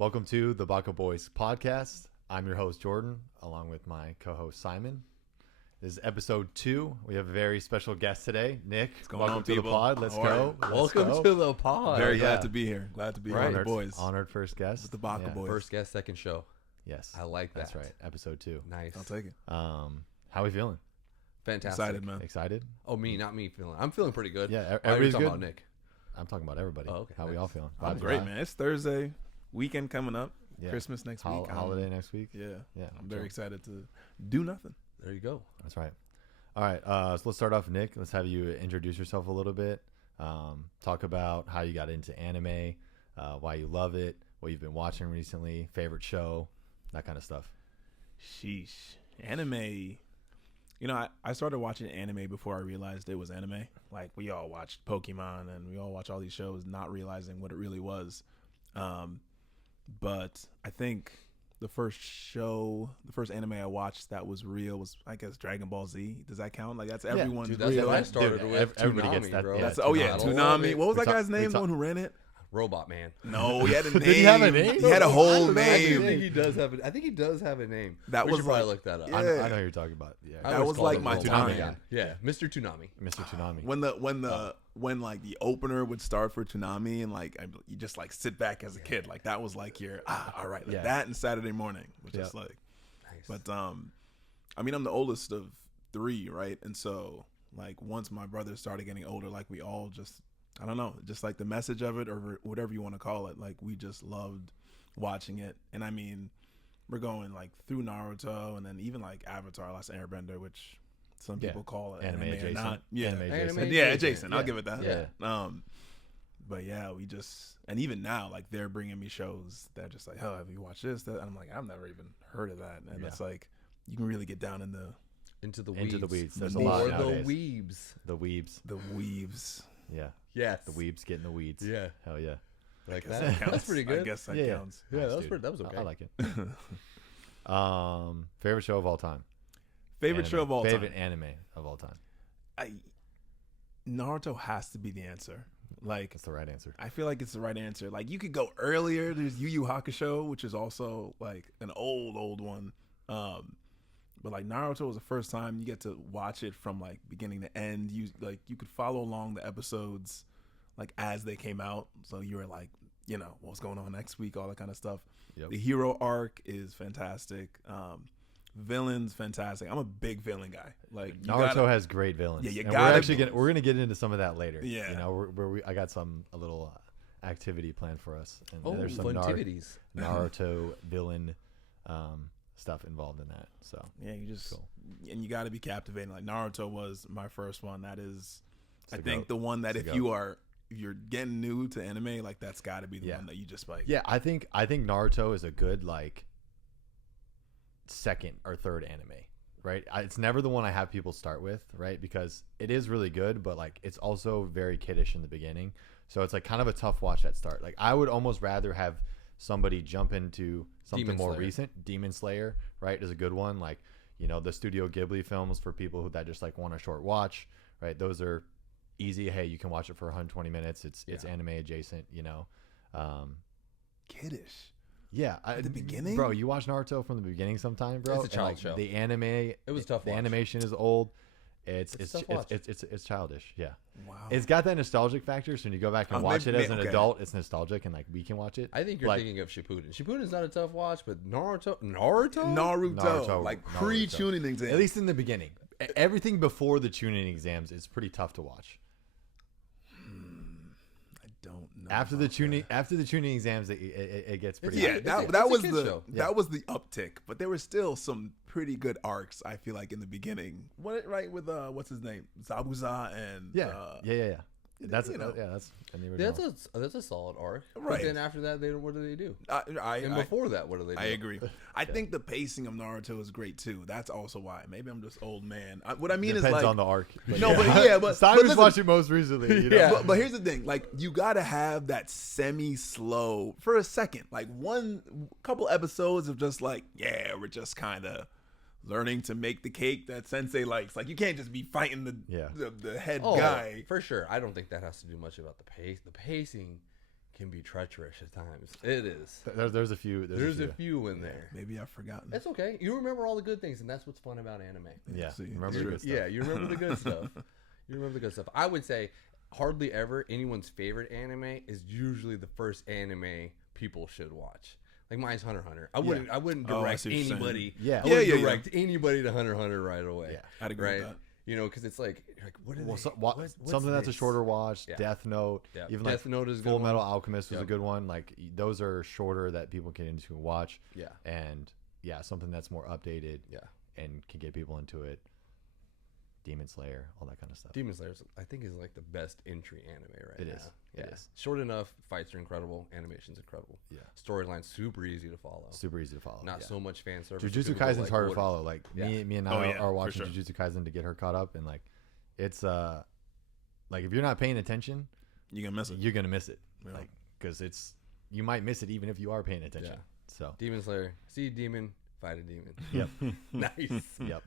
Welcome to the Baka Boys podcast. I'm your host, Jordan, along with my co-host, Simon. This is episode 2. We have a very special guest today, Nick. Welcome to the pod. Let's go. Welcome to the pod. Very glad to be here. Glad to be here with the boys. Honored first guest. With the Baka Boys. First guest, second show. Yes. I like that. That's right. Episode 2. Nice. I'll take it. How are we feeling? Fantastic. Excited, man. Excited? Oh, me, not me feeling. I'm feeling pretty good. Yeah, Why are you everybody's talking good? about Nick? I'm talking about everybody. Oh, okay. How we all feeling? I'm Vibes great, high? man. It's Thursday. Weekend coming up. Yeah. Christmas next week. Holiday next week. Yeah. Yeah. I'm very excited to do nothing. There you go. That's right. All right. So let's start off, Nick. Let's have you introduce yourself a little bit. Talk about how you got into anime, why you love it, what you've been watching recently, favorite show, that kind of stuff. Sheesh. Anime. You know, I started watching anime before I realized it was anime. Like, we all watched Pokemon and we all watch all these shows not realizing what it really was. But I think the first anime I watched that was real was, I guess, Dragon Ball Z. Does that count? Like, that's everyone's Dude, that's real. what I started with. Everybody Toonami, gets that. bro. Yeah, That's, oh, yeah, Toonami. What was that guy's name, the one who ran it? Robot Man. No, he had a name. Did he have a name? He had a whole I name. think he does have. I think he does have a name. That we was should probably like- look that up. Yeah. I know who you're talking about. Yeah. I That always was called like him my the time. guy. Yeah, Mr. Toonami. Mr. Toonami. When like the opener would start for Toonami and like you just like sit back as a kid, like that was like your all right, like Yeah. that and Saturday morning, which is like. Nice. But I mean, I'm the oldest of 3, right? And so like once my brothers started getting older, like we all just, I don't know, just like the message of it or whatever you want to call it, like we just loved watching it. And I mean, we're going like through Naruto and then even like Avatar: Last Airbender, which some people call it Anime anime or adjacent. not. Yeah, Anime Anime adjacent. yeah, adjacent. I'll Yeah. give it that. Yeah. But yeah, we just, and even now, like they're bringing me shows that are just like, oh, have you watched this? That? And I'm like, I've never even heard of that. And it's like, you can really get down in Into the weeds. There's a More lot Or nowadays. the weebs. The weebs. the weaves. Yeah. Yes. The weebs getting the weeds. Yeah. Hell yeah. Like Guess that. counts. That's pretty good. I guess that Yeah. counts. Yeah, Nice, that was dude. pretty. That was okay. I like it. Favorite show of all time. Favorite Anime. show of all Favorite time. anime of all time. Naruto has to be the answer. Like, That's the right answer. I feel like it's the right answer. Like, you could go earlier. There's Yu Yu Hakusho, which is also like an old one. But like Naruto was the first time you get to watch it from like beginning to end. You could follow along the episodes like as they came out. So you were like, you know, what's going on next week, all that kind of stuff. Yep. The hero arc is fantastic. Villains fantastic. I'm a big villain guy. Like Naruto has great villains. Yeah, you and gotta we're gonna get into some of that later. Yeah. You know, I got a little activity planned for us. And Oh, there's some funtivities. Naruto villain stuff involved in that. So Yeah, you just Cool. and you got to be captivating. Like Naruto was my first one. That is, It's I the think goat. the one that It's the if you're getting new to anime, like that's got to be the Yeah. one that you just like. yeah, I think Naruto is a good like second or third anime, right? It's never the one I have people start with, right? Because it is really good, but like it's also very kiddish in the beginning. So it's like kind of a tough watch at start. Like I would almost rather have somebody jump into something Demon more Slayer. recent. Demon Slayer, right, is a good one. Like, you know, the Studio Ghibli films for people that just like want a short watch, right? Those are easy. Hey, you can watch it for 120 minutes. It's anime adjacent, you know. Kiddish. Yeah, At the beginning? bro. You watch Naruto from the beginning sometime, bro. It's a and, child like, show. The anime, it was a tough The watch. animation is old. It's tough watch. it's childish. Yeah, Wow. it's got that nostalgic factor. So when you go back and Oh, watch maybe- it as an okay. adult, it's nostalgic and like we can watch it. I think you're Like, thinking of Shippuden. Shippuden's not a tough watch, but Naruto. Naruto, like Naruto. pre-tuning exam. at least in the beginning. Everything before the tuning exams is pretty tough to watch. I don't know. After the tuning exams, it gets pretty. Yeah, hard. that it's that a was kid's the show. that was the uptick, but there were still some pretty good arcs. I feel like in the beginning, right with what's his name, Zabuza and yeah. That's you know. that's in the original. That's a solid arc. Right. But then after that, what do they do? I And before that, what do they do? I agree. I think the pacing of Naruto is great too. That's also why. Maybe I'm just old man. What I mean Depends is like on the arc. no, but yeah, but Simon's listen, watching most recently. You know? Yeah. But here's the thing, like you gotta have that semi-slow for a second, like couple episodes of just like, yeah, we're just kind of learning to make the cake that Sensei likes. Like you can't just be fighting the head Oh, guy. for sure. I don't think that has to do much about the pace. The pacing can be treacherous at times. It is. There's a few. There's a few in there. Maybe I've forgotten. It's okay. You remember all the good things, and that's what's fun about anime. Yeah, See, remember the good stuff. Yeah, you remember the good stuff. You remember the good stuff. I would say hardly ever anyone's favorite anime is usually the first anime people should watch. Like mine's Hunter x Hunter. I wouldn't Oh, I direct see what you're saying. anybody. Yeah. I wouldn't Yeah. direct anybody to Hunter x Hunter right away. Yeah. I'd agree Right. with that. You know, because it's like what are Well, they? so, what's something that's a this? shorter watch. Yeah. Death Note. Yeah. Even Death like Note is a good Full one. Metal Alchemist was a Yep. good one. Like those are shorter that people can get into and watch. Yeah. And yeah, something that's more updated. Yeah. And can get people into it. Demon Slayer, all that kind of stuff. Demon Slayer, I think, is like the best entry anime right It now. is. Yeah. It is. Short enough. Fights are incredible. Animation's incredible. Yeah. Storyline's super easy to follow. Super easy to follow. Not yeah. so much fan service. Jujutsu People go, Kaisen's like, hard to what- follow. Like Yeah. me and Oh, I yeah, are for watching sure. Jujutsu Kaisen to get her caught up, and like it's like if you're not paying attention, You can miss it. you're gonna miss it. Yeah. Like because you might miss it even if you are paying attention. Yeah. So Demon Slayer. See a demon, fight a demon. Yep. Nice. yep,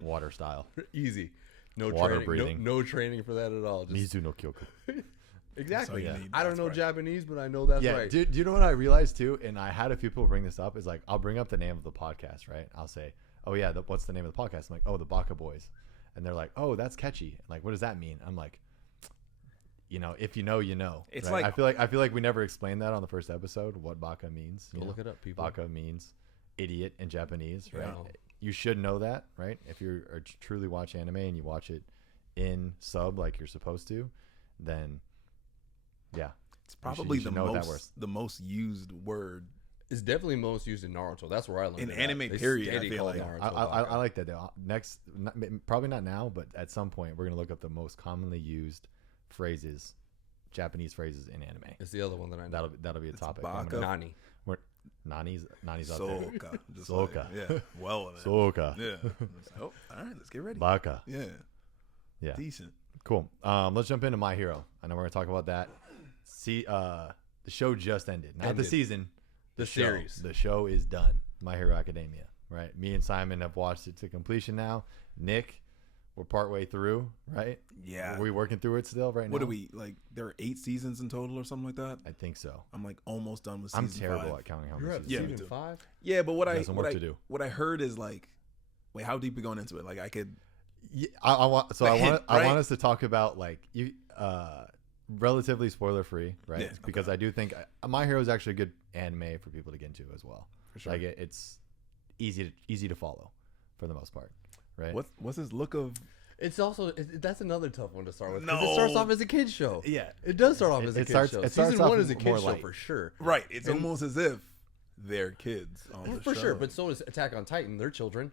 water style. Easy. No Water training. breathing. No training for that at all. Just Mizu no Kyoku. exactly. That's all you Yeah. need. I don't That's know right. Japanese, but I know that's Yeah, right. do you know what I realized too? And I had a few people bring this up. Is like I'll bring up the name of the podcast, right? I'll say, "Oh yeah, what's the name of the podcast?" I'm like, "Oh, the Baka Boys," and they're like, "Oh, that's catchy." Like, what does that mean? I'm like, if you know, you know. It's right? like- I feel like we never explained that on the first episode. What Baka means. Go you know? look it up, people. Baka means idiot in Japanese, right? Yeah. You should know that, right? If you are truly watch anime and you watch it in sub like you're supposed to, then yeah, It's probably you should know what that the most used word. It's definitely most used in Naruto. That's where I learned In it anime, at. They period, I steady feel call like. Naruto I Baka. like that though. Next, probably not now, but at some point we're gonna look up the most commonly used phrases, Japanese phrases in anime. It's the other one that I know. That'll be a It's topic. Baka. Nani. Nani's up there. Soka. Just Soka. Like, yeah. Well in it. Soka. Yeah. It's like, oh, all right. Let's get ready. Baka. Yeah. Yeah. Decent. Cool. Let's jump into My Hero. I know we're gonna talk about that. See, the show just ended. Not the Ended. season. The show. series. The show is done. My Hero Academia. Right. Me and Simon have watched it to completion now. Nick, we're partway through. Right. Yeah. Are we working through it still right now? What do we like? There are 8 seasons in total or something like that. I think so. I'm like almost done with I'm season terrible 5. at counting how You're many at seasons. Yeah, me season too. 5? Yeah, but Got some work to do. what I heard is like, wait, how deep we going into it? Like I could. Yeah, I want. So Like I want. hint, I want right? us to talk about like you. Relatively spoiler free, right? Yeah, Because I do think My Hero is actually a good anime for people to get into as well. For sure. Like it's easy to follow for the most part, right? What's his look of? It's also that's another tough one to start with. 'Cause No. It starts off as a kid's show. Yeah. It does start off It- as a it kid's starts- show. it starts Season off 1 is a more kid's show light. for sure. Right. It's almost as if they're kids on the For show. sure, but so is Attack on Titan. They're children,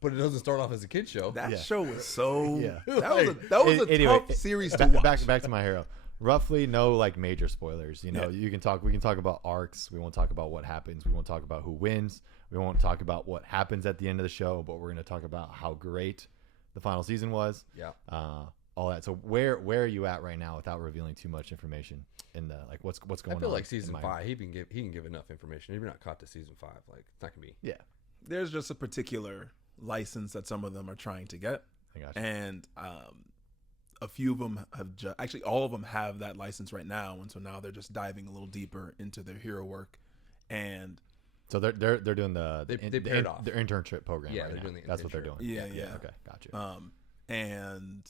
but it doesn't start off as a kid's show. that Yeah. show was so. Yeah. That was a Anyway, tough series to watch. back to My Hero. Roughly, no like major spoilers. You know, Yeah. we can talk about arcs. We won't talk about what happens. We won't talk about who wins. We won't talk about what happens at the end of the show. But we're going to talk about how great the final season was. Yeah. All that. So where are you at right now without revealing too much information in the like what's going I on? feel like in season My- 5, he can give enough information. If you're not caught to season 5, like it's not gonna be. Yeah, There's just a particular license that some of them are trying to get, I got you. and a few of them have actually all of them have that license right now, and so now they're just diving a little deeper into their hero work, and So they're doing They paired off. their internship program. Yeah, right they're now. doing the That's what they're doing. internship. yeah. Okay, got you. And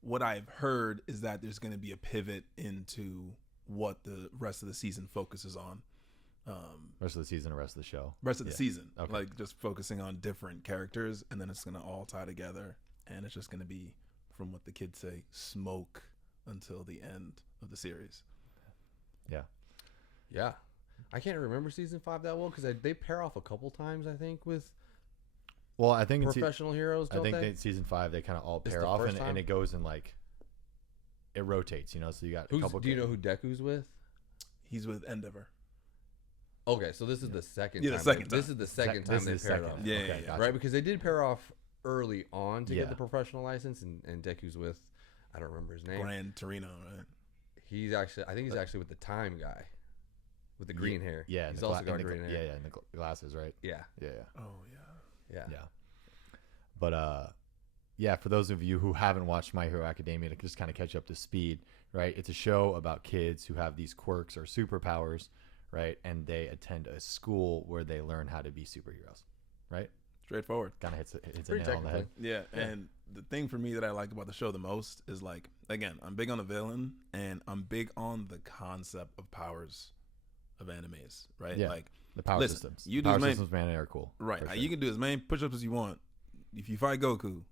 what I've heard is that there's going to be a pivot into what the rest of the season focuses on. Rest of the season, the rest of the show. Rest of the Yeah. season, Okay. like just focusing on different characters, and then it's going to all tie together, and it's just going to be, from what the kids say, smoke until the end of the series. Yeah. Yeah, I can't remember season 5 that well because they pair off a couple times. I think with Well, I think professional heroes. I Don't think they? that season 5 they kind of all It's pair the off first and time? it goes in like it rotates, you know. So you got a couple. Do you know who Deku's with? He's with Endeavor. Okay, so this is the second Yeah, the time. second This time. is the second This time is they the paired second. off. Yeah, Okay, yeah, gotcha. Right, because they did pair off early on to Yeah. get the professional license, and Deku's with, I don't remember his name. Gran Torino, right? He's actually, I think he's actually with the Time guy, with the green hair. Yeah, he's the also gla- got and the green gla- hair. Yeah, and the glasses, right? Yeah, Yeah. Oh yeah. yeah. Yeah. But yeah, for those of you who haven't watched My Hero Academia, to just kind of catch you up to speed, right? It's a show about kids who have these quirks or superpowers, right? And they attend a school where they learn how to be superheroes, right? Straightforward. Kind of hits a Pretty nail on the head. Yeah, and the thing for me that I like about the show the most is like, again, I'm big on the villain, and I'm big on the concept of powers of animes, right? Yeah. Like, The power listen, systems. you do Power as many- systems, man, are cool. right? for Like, sure. you can do as many push-ups as you want. If you fight Goku,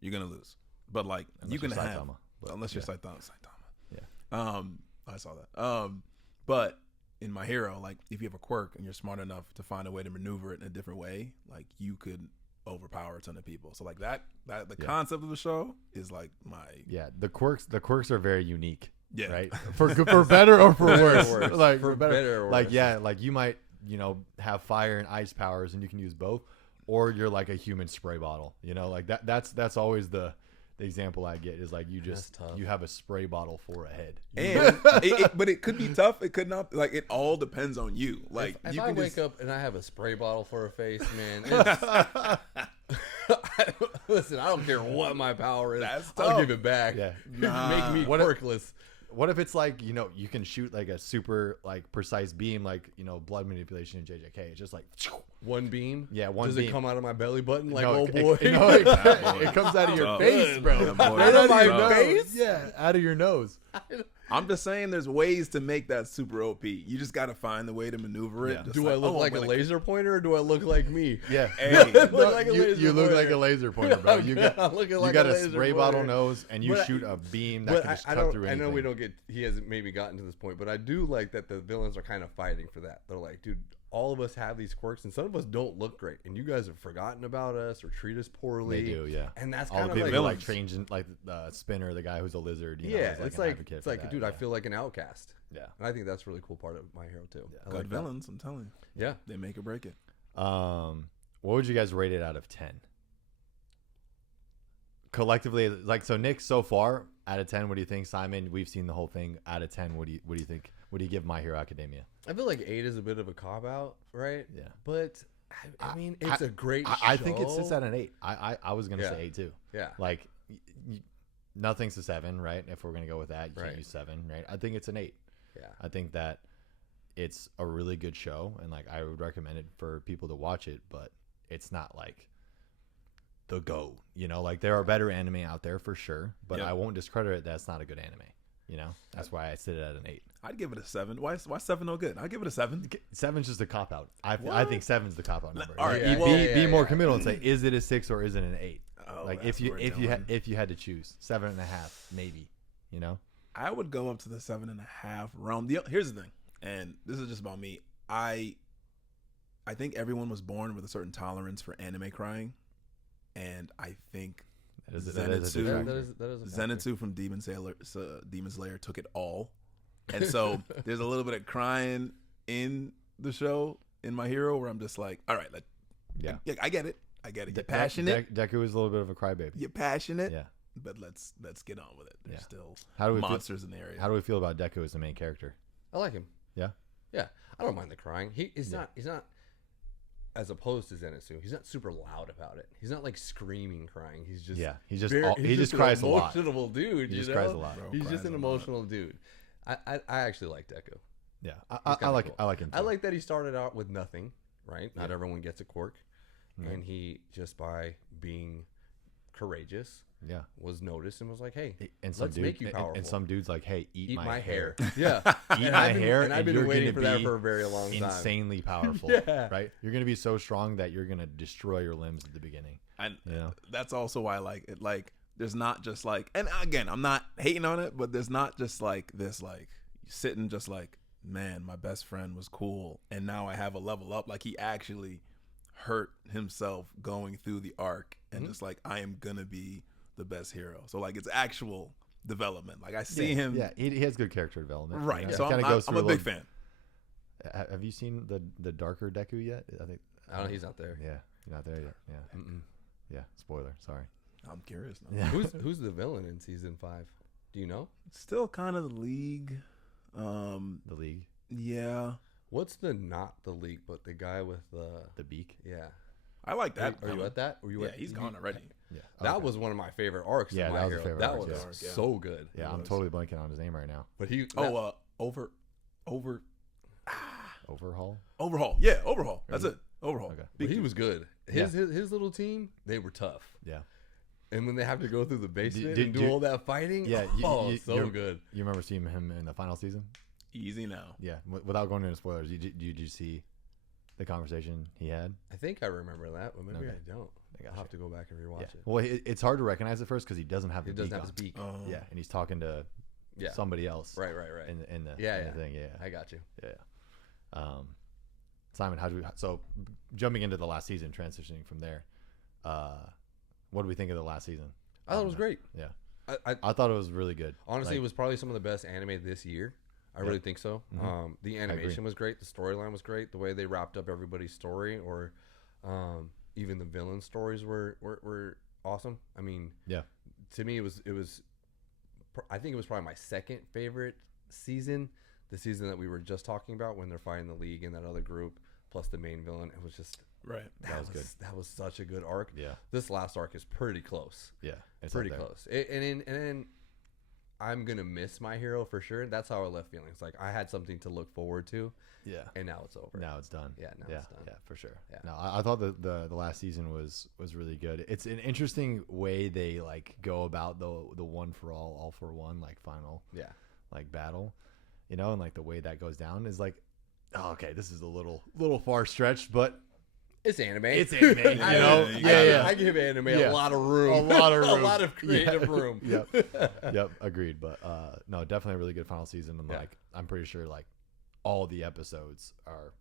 you're gonna lose. But like, Unless you can you're have Saitama, but, unless you're yeah. Saitama. Yeah. I saw that. But in My Hero, like, if you have a quirk and you're smart enough to find a way to maneuver it in a different way, like, you could overpower a ton of people. So like the Yeah. concept of the show is like my Yeah, the quirks are very unique. Yeah. Right. For better or for worse. worse. Like For better or like worse. yeah, like you might have fire and ice powers and you can use both, or you're like a human spray bottle. Like that's always the example I get is like you just That's tough. you have a spray bottle for a head. and but it could be tough. It could not. Like, it all depends on you. Like, If you I can wake just up and I have a spray bottle for a face, man, it's, listen, I don't care what my power is. That's I'll tough. give it back. Yeah. Make me What if- quirkless. What if it's like you can shoot like a super like precise beam like blood manipulation in JJK? It's just like One beam. Yeah, one Does beam. it come out of my belly button like No, old it- boy? it comes out of your Oh, face, bro. yeah, boy. Right out of My your nose. face? Yeah, out of your nose. I'm just saying, there's ways to make that super OP. You just got to find the way to maneuver it. Yeah. Just Do I look oh, like a I'm gonna- laser pointer or do I look like me? Yeah. Hey, Look No, like a you laser look like pointer. a laser pointer, bro. You got I'm looking like you got a a laser spray bottle pointer. nose, and you But shoot a beam that But can just I cut don't. through I anything. know we don't get. He hasn't maybe gotten to this point, but I do like that the villains are kind of fighting for that. They're like, dude, all of us have these quirks, and some of us don't look great, and you guys have forgotten about us or treat us poorly. They do, yeah. And that's All kind the of people like, who like villains. changing like Spinner, the guy who's a lizard. yeah, is, like, it's an like advocate it's for like, that, dude, yeah. I feel like an outcast, Yeah. and I think that's a really cool part of My Hero too. I good like that. villains. I'm telling you, Yeah, they make or break it. What would you guys rate it out of 10? Collectively, like, so Nick, so far out of 10, what do you think? Simon, we've seen the whole thing. Out of 10, what do you think? What do you give My Hero Academia? I feel like 8 is a bit of a cop out, right? Yeah. But I mean, it's a great. I think it sits show. at an 8. I was gonna Yeah. say 8 too. Yeah. Like, nothing's a 7, right? If we're gonna go with that, you Right. can't use 7, right? I think it's an 8. Yeah. I think that it's a really good show, and like I would recommend it for people to watch it, but it's not like the go. Like there are better anime out there for sure, but Yep. I won't discredit it. That's not a good anime. That's why I sit it at an 8. I'd give it a 7. Why 7 no good? I'd give it a 7. 7's just a cop out. I What? think 7's the cop out number. All right, Be- yeah, be yeah, more yeah. committal and say, is it a 6 or is it an 8? Oh, Like that's if you where if we're you going. if you had to choose 7.5, maybe. I would go up to the 7.5 realm. Here's the thing, and this is just about me. I think everyone was born with a certain tolerance for anime crying, and I think That is a Zenitsu- detractor. that is a factor. Zenitsu from Demon Slayer took it all, and so there's a little bit of crying in the show in My Hero where I'm just like, all right, Yeah. I get it. You're De- passionate. Deku is a little bit of a crybaby. You're passionate. Yeah. But let's get on with it. There's Yeah. still How do we monsters in the area. How do we feel about Deku as the main character? I like him. Yeah. Yeah, I don't mind the crying. He's Yeah. not. He's not. As opposed to Zenitsu, he's not super loud about it. He's not like screaming, crying. He's just He just very- he he's just an cries a lot. emotional dude. He just you know? cries a lot. Bro He's cries just an a lot. emotional dude. I actually like Deku. Yeah, He's I kinda like cool. I like him. Too. I like that he started out with nothing. Right? Not Yeah. everyone gets a quirk, Yeah. and he just by being courageous Yeah. was noticed and was like, "Hey, And some let's dude, make you and powerful. some dude's like, hey, eat my hair. Yeah, Eat And my I've been- hair, and I've and been you're waiting gonna for that be for a very long time. Insanely powerful. Yeah. Right? You're gonna be so strong that you're gonna destroy your limbs at the beginning. And Yeah. that's also why I like it. Like, there's not just like, and again, I'm not hating on it, but there's not just like this, like, sitting just like, man, my best friend was cool, and now I have a level up. Like, he actually hurt himself going through the arc, and just like, I am gonna be the best hero. So like, it's actual development. Like, I see him. Yeah, he has good character development. Right. It So kinda I'm goes a through big little- fan. Have you seen the darker Deku yet? I think. I don't know. He's not there. Yeah, you're not there yet. Yeah. Mm-mm. Yeah. Spoiler. Sorry. I'm curious now. Yeah. Who's the villain in season 5? Do you know? Still kind of the League. The League, Yeah. What's not the league, but the guy with the the beak. yeah? I like that. Are you at that? Were you Yeah, at, he's gone already. Yeah. That Okay. was one of my favorite arcs. Yeah, in that My was a Hero. favorite That arc, was yeah. so good. Yeah, I'm was. totally blanking on his name right now. But he. Overhaul. Overhaul. Yeah, Overhaul. That's it. Overhaul. Okay. But he was good. His little team, they were tough. Yeah. And when they have to go through the basement did and do you- all that fighting, Yeah, so you're- good. You remember seeing him in the final season? Easy now. Yeah. Without going into spoilers, did you see the conversation he had? I think I remember that, but maybe Okay. I don't. I I'll gotcha. have to go back and rewatch Yeah. it. Well, it's hard to recognize at first because he doesn't have the It doesn't beak have his on. beak. Oh. Yeah, and he's talking to Yeah. somebody else. Right. In the Yeah, in yeah. the thing. Yeah. I got you. Yeah. Simon, so jumping into the last season, transitioning from there, what do we think of the last season? I thought it was great. Yeah. I I thought it was really good. honestly, Like, it was probably some of the best anime this year. I Yep. really think so. Mhm. The animation was great. The storyline was great. The way they wrapped up everybody's story, or even the villain stories were awesome. I mean, Yeah. To me, it was. I think it was probably my second favorite season. The season that we were just talking about when they're fighting the League and that other group, plus the main villain. It was just Right. That was good. That was such a good arc. Yeah. This last arc is pretty close. Yeah. It's Pretty up there. close. And then I'm gonna miss My Hero for sure. That's how I left feeling. It's like I had something to look forward to, Yeah. and now it's over. Now it's done. Yeah, now yeah, it's done. Yeah, for sure. Yeah. No, I thought the last season was really good. It's an interesting way they like go about the one for all for one like final Yeah. like battle, and like the way that goes down is like, oh, okay, this is a little far stretched, but It's anime. it's anime, you I- know? yeah. I give anime Yeah. a lot of room. A lot of room. a lot of creative Yeah. room. Yep, agreed. But no, definitely a really good final season, and Yeah. like I'm pretty sure like all the episodes are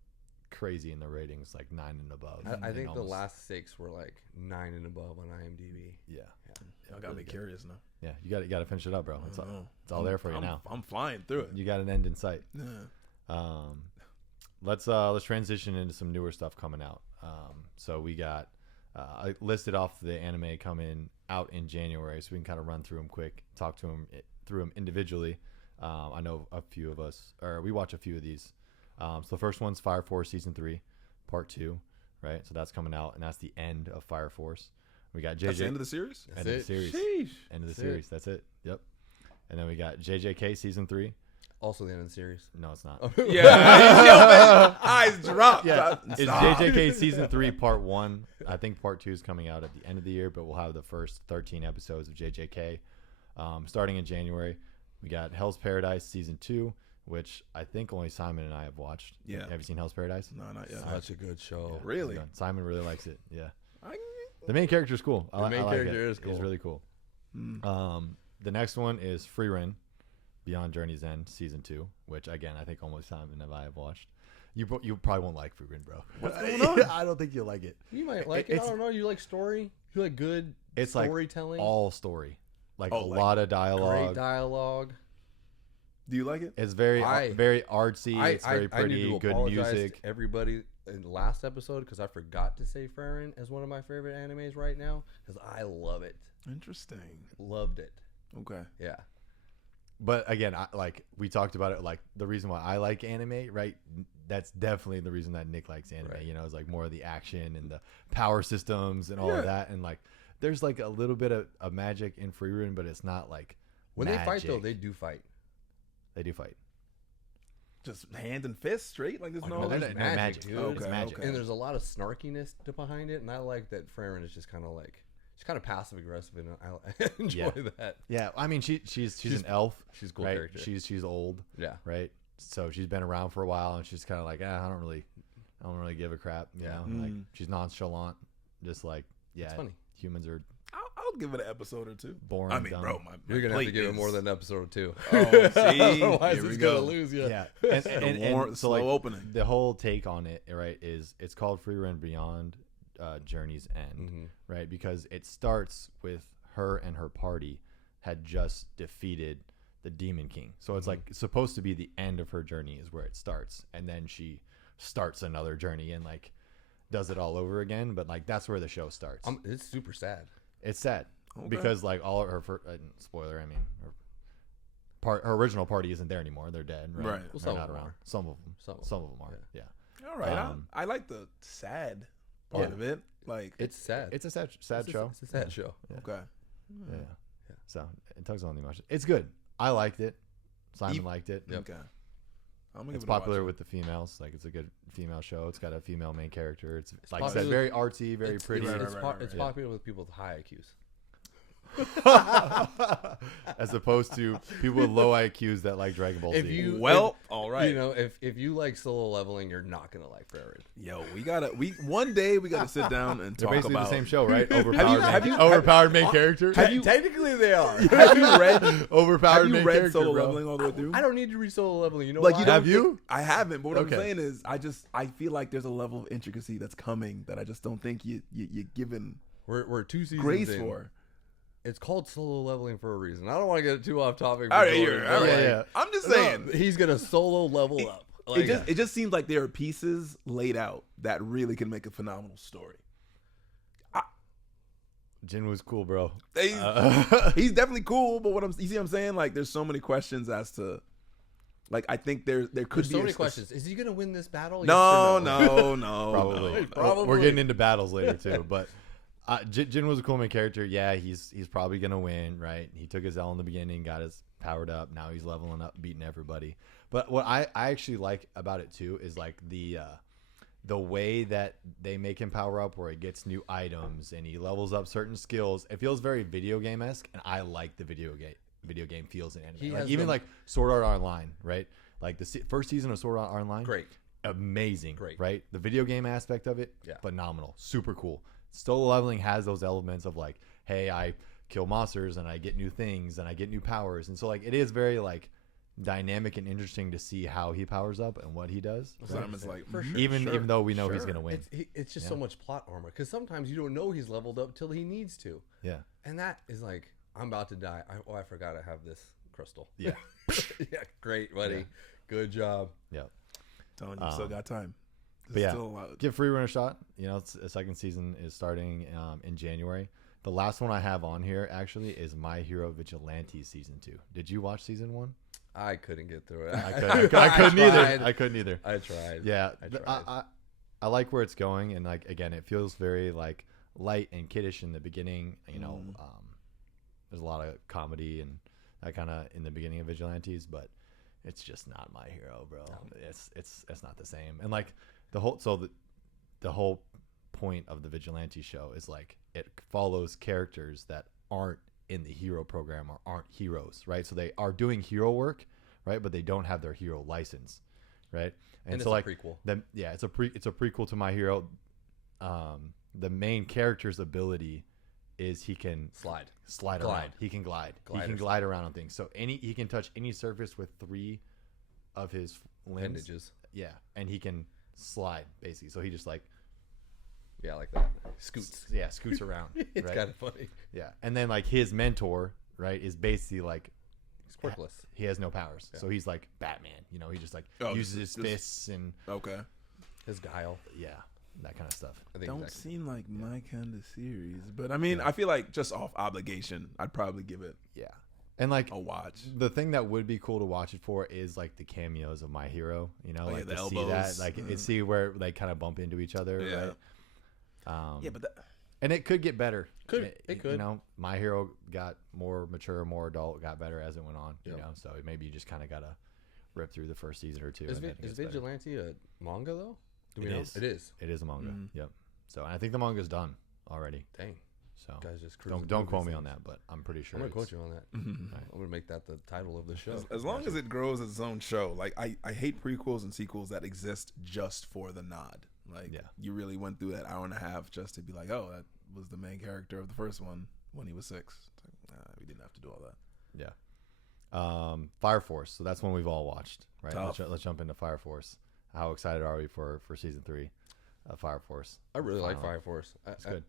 crazy in the ratings, like 9 and above. I and think the almost- last 6 were like 9 and above on IMDb. Yeah. I gotta be curious now. Yeah, you got to finish it up, bro. It's I don't all, know. it's all there for you now. I'm flying through it. You got an end in sight. Yeah. Let's transition into some newer stuff coming out. So we got I listed off the anime coming out in January, so we can kind of run through them quick, talk to them through them individually. I know a few of us, or we watch a few of these. So the first one's Fire Force Season 3, Part 2, right? So that's coming out, and that's the end of Fire Force. We got JJ. That's the end of the series? End of the series. Sheesh. End of the That's series. That's it. Yep. And then we got JJK Season 3. Also the end of the series. No, it's not. Yeah. Yo, man, eyes dropped. Yeah, it's Stop. JJK Season 3 Part 1. I think Part 2 is coming out at the end of the year, but we'll have the first 13 episodes of JJK starting in January. We got Hell's Paradise Season 2, which I think only Simon and I have watched. Yeah. Have you seen Hell's Paradise? No, not yet. Such a good show. Yeah, Really? it's good. Simon really likes it. Yeah. I- The main character is cool. The main I like character it. is cool. It's really cool. Mm. The next one is Free Ren Beyond Journey's End Season 2, which again I think almost Simon and I have watched. You probably won't like Free Ren, bro. What's going on? I don't think you'll like it. You might like it. I It's- don't know. You like story? You like good It's like storytelling? all story, like Oh, a like lot of Great dialogue. dialogue. Do you like it? It's very very artsy. It's very I need pretty. to Good apologize music. to everybody in the last episode because I forgot to say Farron as one of my favorite animes right now because I love it. Interesting. Loved it. Okay. Yeah. But again, like we talked about it, like the reason why I like anime, right? That's definitely the reason that Nick likes anime. Right. You know, it's like more of the action and the power systems and all Yeah. of that, and like there's like a little bit of magic in Free Ren, but it's not like When they fight though, magic. they do fight. They do fight. Just hand and fist straight? Like there's Oh, no. no, No, there's no, magic, magic, dude. It's Okay, magic. okay. And there's a lot of snarkiness behind it, and I like that Farron is just kind of like she's kind of passive aggressive, and I enjoy that. Yeah, I mean she's an elf. She's a cool right? character. She's old, Yeah. right? So she's been around for a while, and she's kind of like, I don't really give a crap. You know, like Mm. she's nonchalant, just like It's funny. humans are I'll give it an episode or two. boring. I mean, dumb. bro, my You're gonna have to plate give it is- more than episode 2. Oh, see, Otherwise, here we it's go. gonna lose you. Yeah, The so like slow opening. the whole take on it, right, is it's called Free Ren Beyond Journey's End, Mhm. right? Because it starts with her and her party had just defeated the Demon King, so it's like supposed to be the end of her journey is where it starts, and then she starts another journey and like does it all over again. But like that's where the show starts. It's super sad. It's sad Okay. because like all of her spoiler, I mean, her original party isn't there anymore. They're dead, right? Right. They're Well, some not of them around. are. Some of them. Some of Some of them are. Yeah. All right. Um, I like the sad part Yeah. of it. Like, It's sad. It's a sad show. It's a sad show. okay. Yeah. So it tugs on the emotion. It's good. I liked it. Simon liked it. Yep. Okay. I'm gonna It's give it a popular watch. with the females. Like, it's a good female show. It's got a female main character. It's like I popular- said, very artsy, very It's- pretty. It's right. popular with people with high IQs. As opposed to people with low IQs that like Dragon Ball Z. If you Well, all right. You know, if you like solo leveling, you're not gonna like Forever. Yo, one day we gotta sit down and They're talk basically about the same show, right? Overpowered, have you- overpowered main character. Technically, they are. Have you read Overpowered Have you main read character, Solo bro. Leveling all the way through? I don't need to read solo leveling. You know Like why? you don't Have you? think- I haven't, but what Okay. I'm saying is, I feel like there's a level of intricacy that's coming that I just don't think you're given We're 2 seasons grace in. for. It's called solo leveling for a reason. I don't want to get too off topic. All right, Jordan, here, but all right. like, Yeah. I'm just no, saying. he's gonna solo level up. Like, It just seems like there are pieces laid out that really can make a phenomenal story. Jinwoo's cool, bro. He's definitely cool, but you see what I'm saying? Like, there's so many questions as to, like, I think there could there's be so many questions. Is he gonna win this battle? No, Yes or no, Probably. no. Probably. We're getting into battles later too, but Jin was a cool main character. Yeah, he's probably gonna win, right? He took his L in the beginning, got his powered up. Now he's leveling up, beating everybody. But what I actually like about it too is like the way that they make him power up, where he gets new items and he levels up certain skills. It feels very video game esque, and I like the video game feels in He anime. Like, has even the- like Sword Art Online, right? Like the first season of Sword Art Online, Great. amazing, Great. right? The video game aspect of it, Yeah. phenomenal, super cool. Solo leveling has those elements of like, hey, I kill monsters and I get new things and I get new powers, and so like it is very like dynamic and interesting to see how he powers up and what he does. Simon's like, For sure. Even though we know he's Sure. gonna win, It's just Yeah. so much plot armor because sometimes you don't know he's leveled up till he needs to, yeah, and that is like I'm about to die. I forgot I have this crystal. yeah, Yeah, great, buddy. Yeah. Good job. yeah. telling you, still got time. But yeah, Still a lot. give Free Run a shot. You know, the second season is starting in January. The last one I have on here actually is My Hero Vigilante season 2. Did you watch season 1? I couldn't get through it. I couldn't either. I couldn't either. I tried. Yeah, I tried. I like where it's going, and like again, it feels very like light and kiddish in the beginning. You know, there's a lot of comedy and that kind of in the beginning of Vigilantes, but it's just not My Hero, bro. It's not the same. And like the whole point of the Vigilante show is like it follows characters that aren't in the hero program or aren't heroes, right? So they are doing hero work, right? But they don't have their hero license, right? And so it's like a prequel. it's a prequel to My Hero. The main character's ability is he can Slide. glide Glide. around. He can glide. He Gliders. can glide around on things. So he can touch any surface with 3 of his limbs. Appendages. Yeah, and he can slide basically. So he just like Yeah, like that. Scoots. scoots around. It's right? kind of funny. Yeah, and then like his mentor, right, is basically like He's quirkless. he has no powers, so he's like Batman. You know, he just like Oh, uses his just- fists and Okay. His guile. that kind of stuff. I think Don't exactly. seem like my kind of series, but I mean, I feel like just off obligation, I'd probably give it Yeah, and like a watch. the thing that would be cool to watch it for is like the cameos of My Hero. You know, Oh, yeah, like the to see that, elbows. like see where they kind of bump into each other, Yeah. right? Yeah, but that, And it could get better. It You could. know, My Hero got more mature, more adult, got better as it went on. Yep. You know, so maybe you just kind of gotta rip through the first season or two. Is, and then it is gets better. Vigilante a manga though? Do we It know? is. It is. It is a manga. Mm. Yep. So and I think the manga's done already. Dang. So Guys just cruising don't through quote these me on things. that, but I'm pretty sure. I'm gonna it's- quote you on that. Mhm. I'm gonna make that the title of the show. as long as it grows as its own show, like I hate prequels and sequels that exist just for the nod. Like Yeah. you really went through that hour and a half just to be like, oh, that was the main character of the first one when he was 6. It's like, nah, we didn't have to do all that. Yeah. Fire Force. So that's one we've all watched, right? Tough. Let's jump into Fire Force. How excited are we for season 3 of Fire Force? I really like Finally. Fire Force. It's good.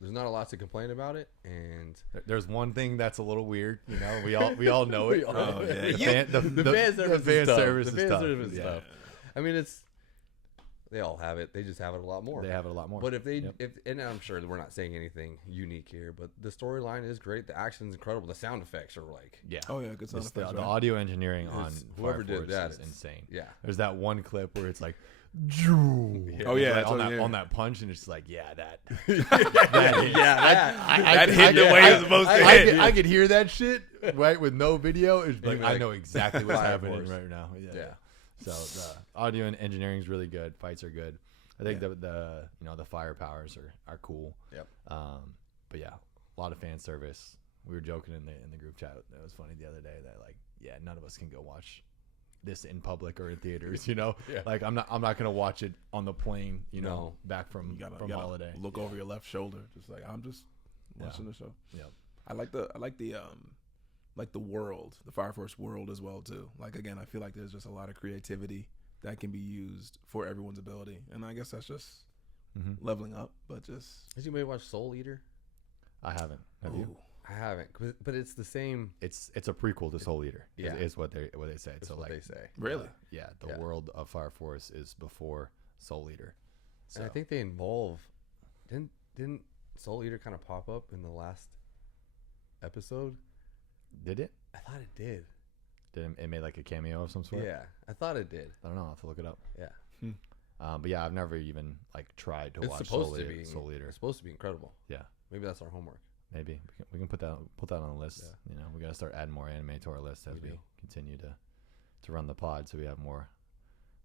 There's not a lot to complain about it, and There's one thing that's a little weird. You know, we all know it. We all right? know it. The Yeah. fan service the fan service is tough. service The is fan tough. service is Yeah. tough. I mean, they all have it. They just have it a lot more. They have it a lot more. But if they, Yep. and I'm sure that we're not saying anything unique here, but the storyline is great. The action's incredible. The sound effects are like, Yeah. Oh yeah, good sound It's effects. the right? audio engineering on It's- whoever Fire did Force that is is- insane. yeah. There's that one clip where it's like Oh, yeah, that's on what- that yeah. on that punch, and it's like, yeah, that That hit the way it was supposed to hit. I could hear that shit right with no video. It's like, You'd be I like, know exactly what's Fire happening Force. right now. Yeah. Yeah. So the audio and engineering is really good. Fights are good. I think the the fire powers are cool. Yep. But yeah, a lot of fan service. We were joking in the group chat. That was funny the other day that like, yeah, none of us can go watch this in public or in theaters, Yeah. Like I'm not gonna watch it on the plane, No. back from You gotta holiday. look over your left shoulder, just like I'm just watching the show. Yep. I like the world, the Fire Force world as well too. Like again, I feel like there's just a lot of creativity that can be used for everyone's ability, and I guess that's just leveling up. But just Has anybody watched Soul Eater? I haven't. Have you? I haven't, but it's the same. It's a prequel to Soul Eater. Yeah. Is what they said. That's So what like they say. really, the world of Fire Force is before Soul Eater. So And I think they involve. Didn't Soul Eater kind of pop up in the last episode? did it? I thought it did. Did it made like a cameo of some sort? Yeah, I thought it did. I don't know. I'll have to look it up. Yeah, But yeah, I've never even like tried to it's watch supposed to be. Soul Eater. It's supposed to be incredible. Yeah. Maybe that's our homework. Maybe we can put that on the list. We got to start adding more anime to our list as we do. continue to run the pod, so we have more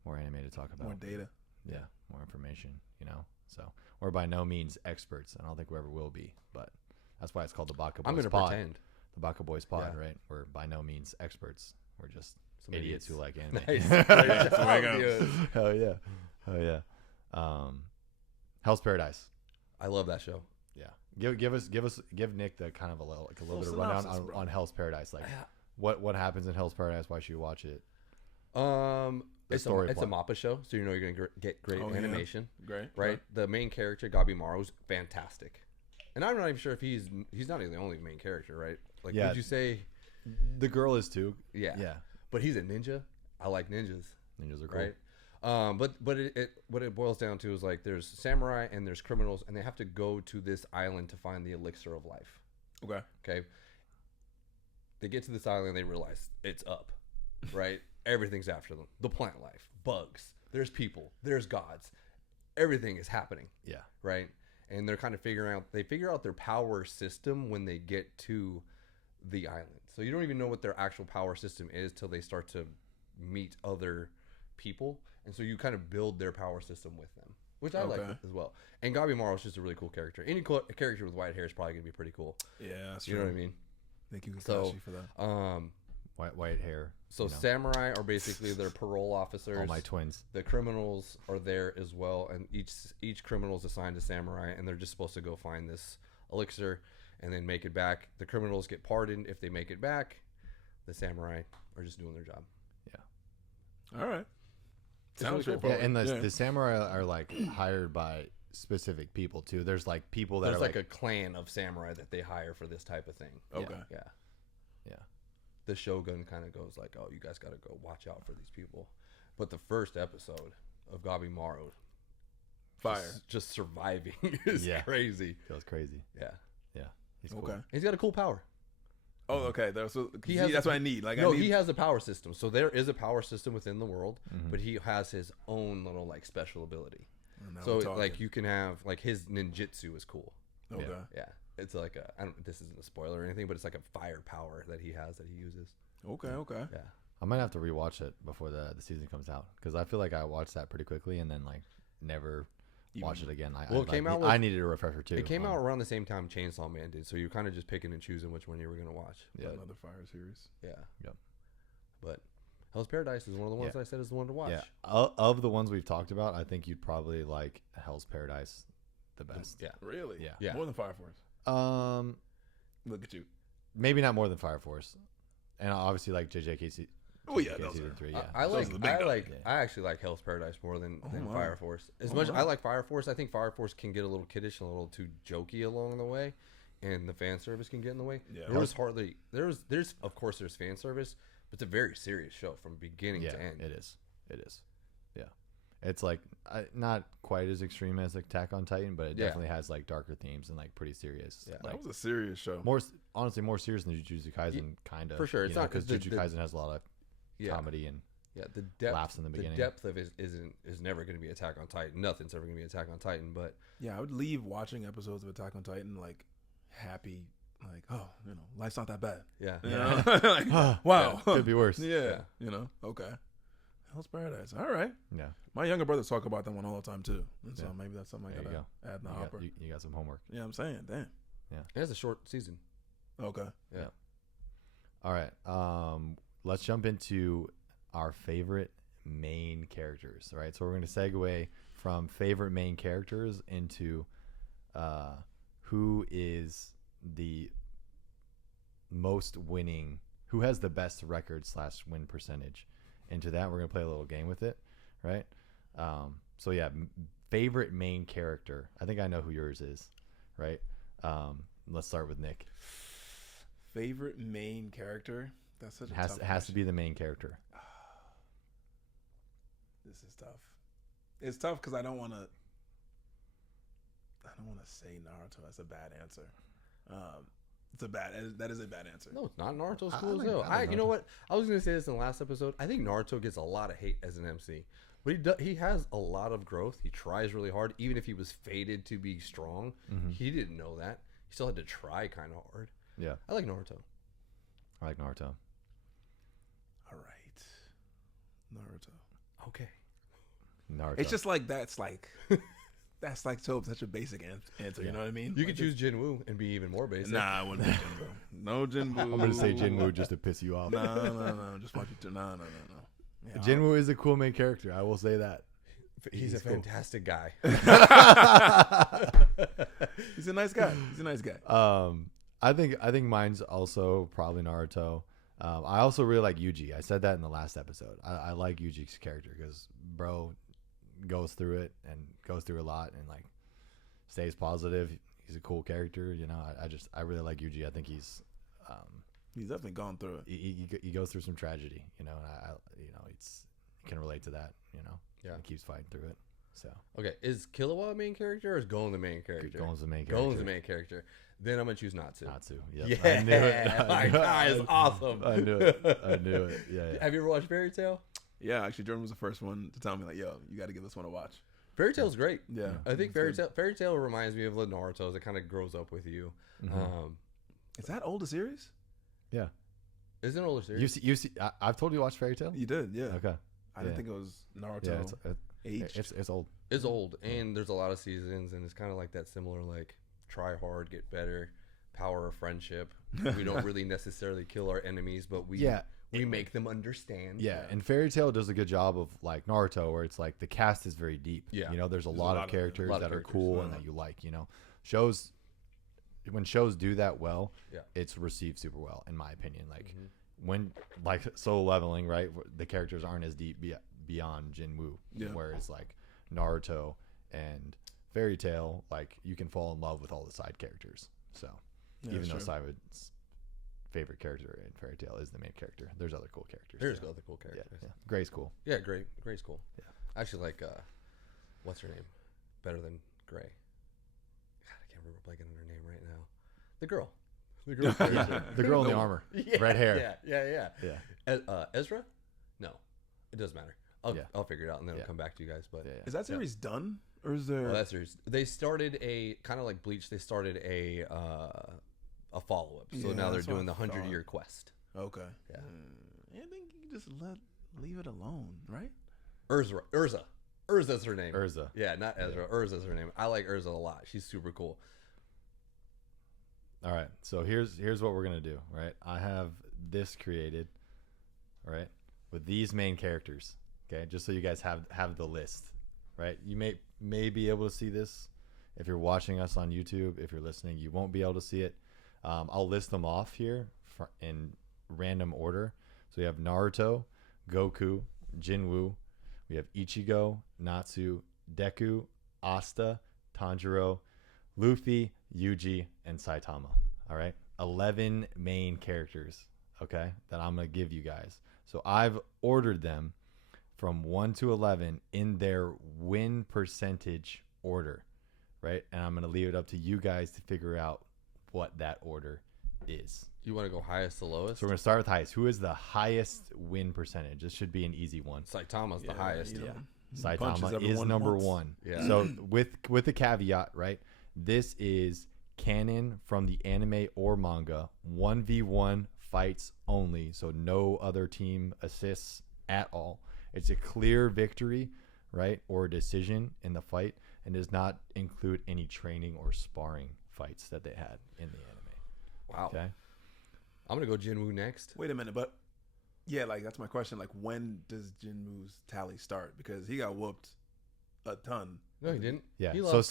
anime to talk about. more data. Yeah, more information. So we're by no means experts. I don't think we ever will be, but that's why it's called the Baka Boys I'm gonna Pod. pretend. The Baka Boys Pod, Yeah. right? We're by no means experts. We're just Some idiots who like anime. Nice. Great job, go. dude. Hell yeah, hell yeah. Hell's Paradise. I love that show. Yeah, give Nick the kind of a little bit of rundown synopsis, bro. on Hell's Paradise. Like, what happens in Hell's Paradise? Why should you watch it? It's story a plot. MAPPA show, so you're gonna get great Oh, yeah. animation, Great, right? The main character, Gabi Maro's fantastic, and I'm not even sure if he's not even the only main character, right? Like, Yeah. would you say? The girl is too. Yeah, Yeah, but he's a ninja. I like ninjas, ninjas are cool. right? But what it boils down to is like there's samurai and there's criminals, and they have to go to this island to find the elixir of life. Okay. Okay. They get to this island, they realize it's up, right? Everything's after them. The plant life, bugs, there's people, there's gods. Everything is happening, Yeah, right? And they're kind of figure out their power system when they get to the island. So you don't even know what their actual power system is till they start to meet other people. And so you kind of build their power system with them, which I like as well. And Gabi Maro's just a really cool character. Any character with white hair is probably going to be pretty cool. Yeah, that's You true. know what I mean? Thank you, So, Kakashi, for that. white hair. So samurai are basically their parole officers. All my twins. The criminals are there as well, and each criminal is assigned a samurai, and they're just supposed to go find this elixir and then make it back. The criminals get pardoned if they make it back. The samurai are just doing their job. All right. really cool. straightforward. Yeah, and the samurai are like hired by specific people too. There's like people that There's are like a clan of samurai that they hire for this type of thing. Okay. Yeah. yeah. The shogun kind of goes like, "Oh, you guys got to go watch out for these people." But the first episode of Gabi Maro, Fire. just surviving is Yeah. crazy. Feels crazy. Yeah. He's cool. Okay. He's got a cool power. Oh, okay. That's what, He see, has that's a- what I need. Like, No, I need, he has a power system. So there is a power system within the world, Mm-hmm. but he has his own little like special ability. Now So we're talking. like you can have like his ninjutsu is cool. Okay. Yeah. It's like this isn't a spoiler or anything, but it's like a fire power that he has that he uses. Okay. Okay. Yeah. I might have to rewatch it before the season comes out because I feel like I watched that pretty quickly and then like never watched it again. I needed a refresher too. It came out around the same time Chainsaw Man did, so you're kind of just picking and choosing which one you were gonna watch. Yeah. But, Another fire series. yeah. Yep. But Hell's Paradise is one of the ones Yeah. I said is the one to watch. Yeah, of the ones we've talked about, I think you'd probably like Hell's Paradise the best. Yeah. Really? Yeah. Yeah. More than Fire Force. Look at you. Maybe not more than Fire Force, and obviously like JJKC. Oh, yeah, JJK those season are- 3. Yeah, I Those like are the big I dog. like Yeah. I actually like Hell's Paradise more than wow. Fire Force. As Oh, much wow. I like Fire Force, I think Fire Force can get a little kiddish and a little too jokey along the way, and the fan service can get in the way. Yeah. There was hardly there's of course there's fan service, but it's a very serious show from beginning yeah, to end. it is. It is. Yeah, it's like not quite as extreme as Attack on Titan, but it Yeah. definitely has like darker themes and like pretty serious. Yeah. like, That was a serious show. honestly more serious than Jujutsu Kaisen, kind of for sure. It's not- because the- Jujutsu the- Kaisen has a lot of Yeah. comedy and Yeah, the depth laughs in the beginning. The depth of it is never going to be Attack on Titan. Nothing's ever going to be Attack on Titan. But Yeah, I would leave watching episodes of Attack on Titan like happy, like, oh, life's not that bad. yeah, You know? Like, wow, Could be worse. Yeah, okay. Hell's Paradise. All right. Yeah. My younger brothers talk about that one all the time too, and so maybe that's something I There you gotta add in the hopper. You got some homework. Yeah, I'm saying, damn. it has a short season. Okay. Yeah. All right. Let's jump into our favorite main characters. All right. So we're going to segue from favorite main characters into who is the most winning, who has the best record / win percentage. Into that, we're going to play a little game with it. Right. So yeah, favorite main character. I think I know who yours is. Right. Let's start with Nick. Favorite main character? That's such a Has tough to question. be the main character. This is tough. It's tough because I don't want to say Naruto. That's a bad answer. That is a bad answer. No, it's not. Naruto's I cool as like- hell. I like You know Naruto. what? I was going to say this in the last episode. I think Naruto gets a lot of hate as an MC. But he has a lot of growth. He tries really hard. Even if he was fated to be strong, he didn't know that. He still had to try kind of hard. Yeah. I like Naruto. I like Naruto. All right. Naruto. Okay. Naruto. It's just like that's like such a basic answer. You know what I mean? You could choose Jinwoo and be even more basic. Nah, I wouldn't do Jinwoo. No Jinwoo. I'm going to say Jinwoo just to piss you off. No. Just watch it. No. Yeah, Jinwoo is a cool main character. I will say that. He's a cool. fantastic guy. He's a nice guy. I think mine's also probably Naruto. I also really like Yuji. I said that in the last episode. I like Yuji's character because bro goes through it and goes through a lot and like stays positive. He's a cool character. I really like Yuji. I think he's definitely gone through it. he goes through some tragedy. And I you can relate to that. Yeah. He keeps fighting through it. So Okay, is Killua a main character or is Gon the main character? Gon's the main character. Gon's the main character. Then I'm gonna choose Natsu. Natsu. Yep. Yeah, I knew it. my guy is awesome. I knew it. Yeah. Have you ever watched Fairy Tail? Yeah, actually, Jordan was the first one to tell me like, "Yo, you got to give this one a watch." Fairy Tail's great. Yeah, I think it's good. Fairy Tail reminds me of the Naruto's. It kind of grows up with you. Is that old a series? Yeah. It's an older series. You see. I've told you to watch Fairy Tail. You did, yeah. Okay. I didn't think it was Naruto Yeah, aged. it's old. It's old, and there's a lot of seasons, and it's kind of like that similar, like, try hard, get better, power of friendship. We don't really necessarily kill our enemies, but we make them understand. Yeah, and Fairy Tail does a good job of like Naruto, where it's like the cast is very deep. Yeah. There's a lot of characters that are characters. cool and that you like. Shows when shows do that well, Yeah. it's received super well, in my opinion. Like when like Solo Leveling, right, the characters aren't as deep beyond Jinwoo, whereas like Naruto and Fairy Tail, like you can fall in love with all the side characters. So even though Simon's favorite character in Fairy Tail is the main character, there's other cool characters. There's too. other cool characters. Yeah. Gray's cool. Yeah, Gray's cool. Yeah. I actually like, what's her name? Better than Gray. God, I can't remember blanking on her name right now. The girl. The girl. character. The girl in the armor, red hair. Yeah. Ezra? No, it doesn't matter. I'll figure it out and then Yeah. I'll come back to you guys. But Is that series done, or is there? well, that series, they started a kind of like Bleach. They started a follow up. So Yeah, now they're that's what doing the I thought. 100-year quest. Okay. Yeah. I think you can just leave it alone, right? Urza's her name. Urza. Yeah, not Ezra. Urza's her name. I like Urza a lot. She's super cool. All right. So here's what we're gonna do. Right. I have this created. All right. With these main characters. Okay. Just so you guys have the list. Right. You may be able to see this if you're watching us on YouTube. If you're listening, you won't be able to see it. I'll list them off here in random order. So we have Naruto, Goku, Jinwoo. We have Ichigo, Natsu, Deku, Asta, Tanjiro, Luffy, Yuji, and Saitama. All right. 11 main characters, okay, that I'm going to give you guys. So I've ordered them from 1 to 11 in their win percentage order, right? And I'm going to leave it up to you guys to figure out what that order is. You want to go highest to lowest? So we're gonna start with highest. Who is the highest win percentage? This should be an easy one. Saitama's the highest. you know, Saitama punches is everyone number once. 1. Yeah. So with the caveat, right? This is canon from the anime or manga. 1v1 fights only. So no other team assists at all. It's a clear victory, right? Or decision in the fight, and does not include any training or sparring fights that they had in the anime. Wow. Okay. I'm gonna go Jinwoo next. Wait a minute, but yeah, like that's my question. Like, when does Jinwoo's tally start? Because he got whooped a ton. No, he didn't. Yeah. He So Lost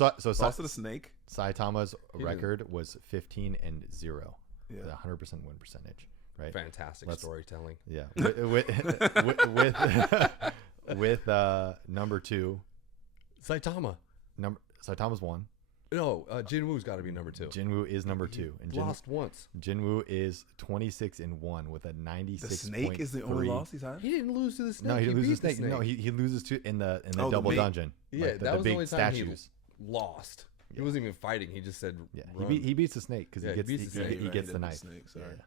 to the snake. Saitama's He record was 15-0 Yeah. with a 100% win percentage, right? fantastic storytelling. Yeah. With number 2, Saitama. Saitama's 1. No, Jinwoo's got to be number 2. Jinwoo is number 2, and Lost once. Jinwoo is 26-1 with a 96. The snake is the only loss he's had. He didn't lose to the snake. No, he didn't lose beat the snake. No, he loses to in the Oh, the double mate. dungeon. Yeah, like that was the big only time statues. he lost. He wasn't even fighting. He just said, Yeah, run. he beats the snake because Yeah, he beats the snake. he gets the knife. Snake, sorry. Yeah.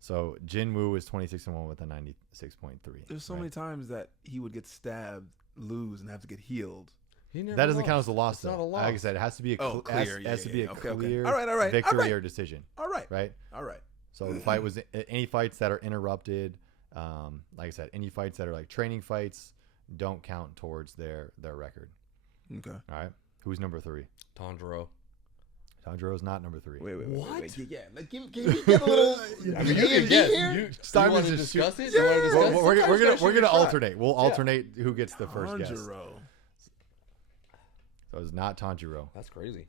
So Jinwoo is 26-1 with a 96.3. There's so right? many times that he would get stabbed, lose, and have to get healed. He never That doesn't lost. count as a loss. It's though. not a loss. Like I said, it has to be a Oh, clear. has to be a Okay. clear All right. victory or decision, All right. right? All right. So the fight was any fights that are interrupted. Like I said, any fights that are like training fights don't count towards their record. Okay. All right. Who's number 3? Tanjiro. Tanjiro is not number 3. Wait. What? Yeah. Like, give me a little. I mean, you can guess. here. You want to just discuss it? Yeah. You want to discuss We're it? gonna Shoot your shot. alternate. We'll alternate who gets the first guess. Tanjiro. So it's not Tanjiro. That's crazy.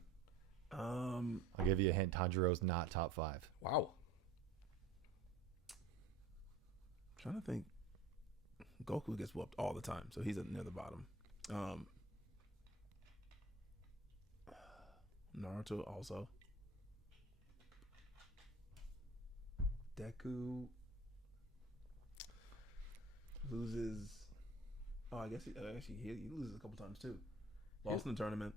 I'll give you a hint. Tanjiro's not top 5. Wow. Trying to think. Goku gets whooped all the time, so he's near the bottom. Naruto also. Deku loses. Oh, I guess he loses a couple times too. Lost in the tournament.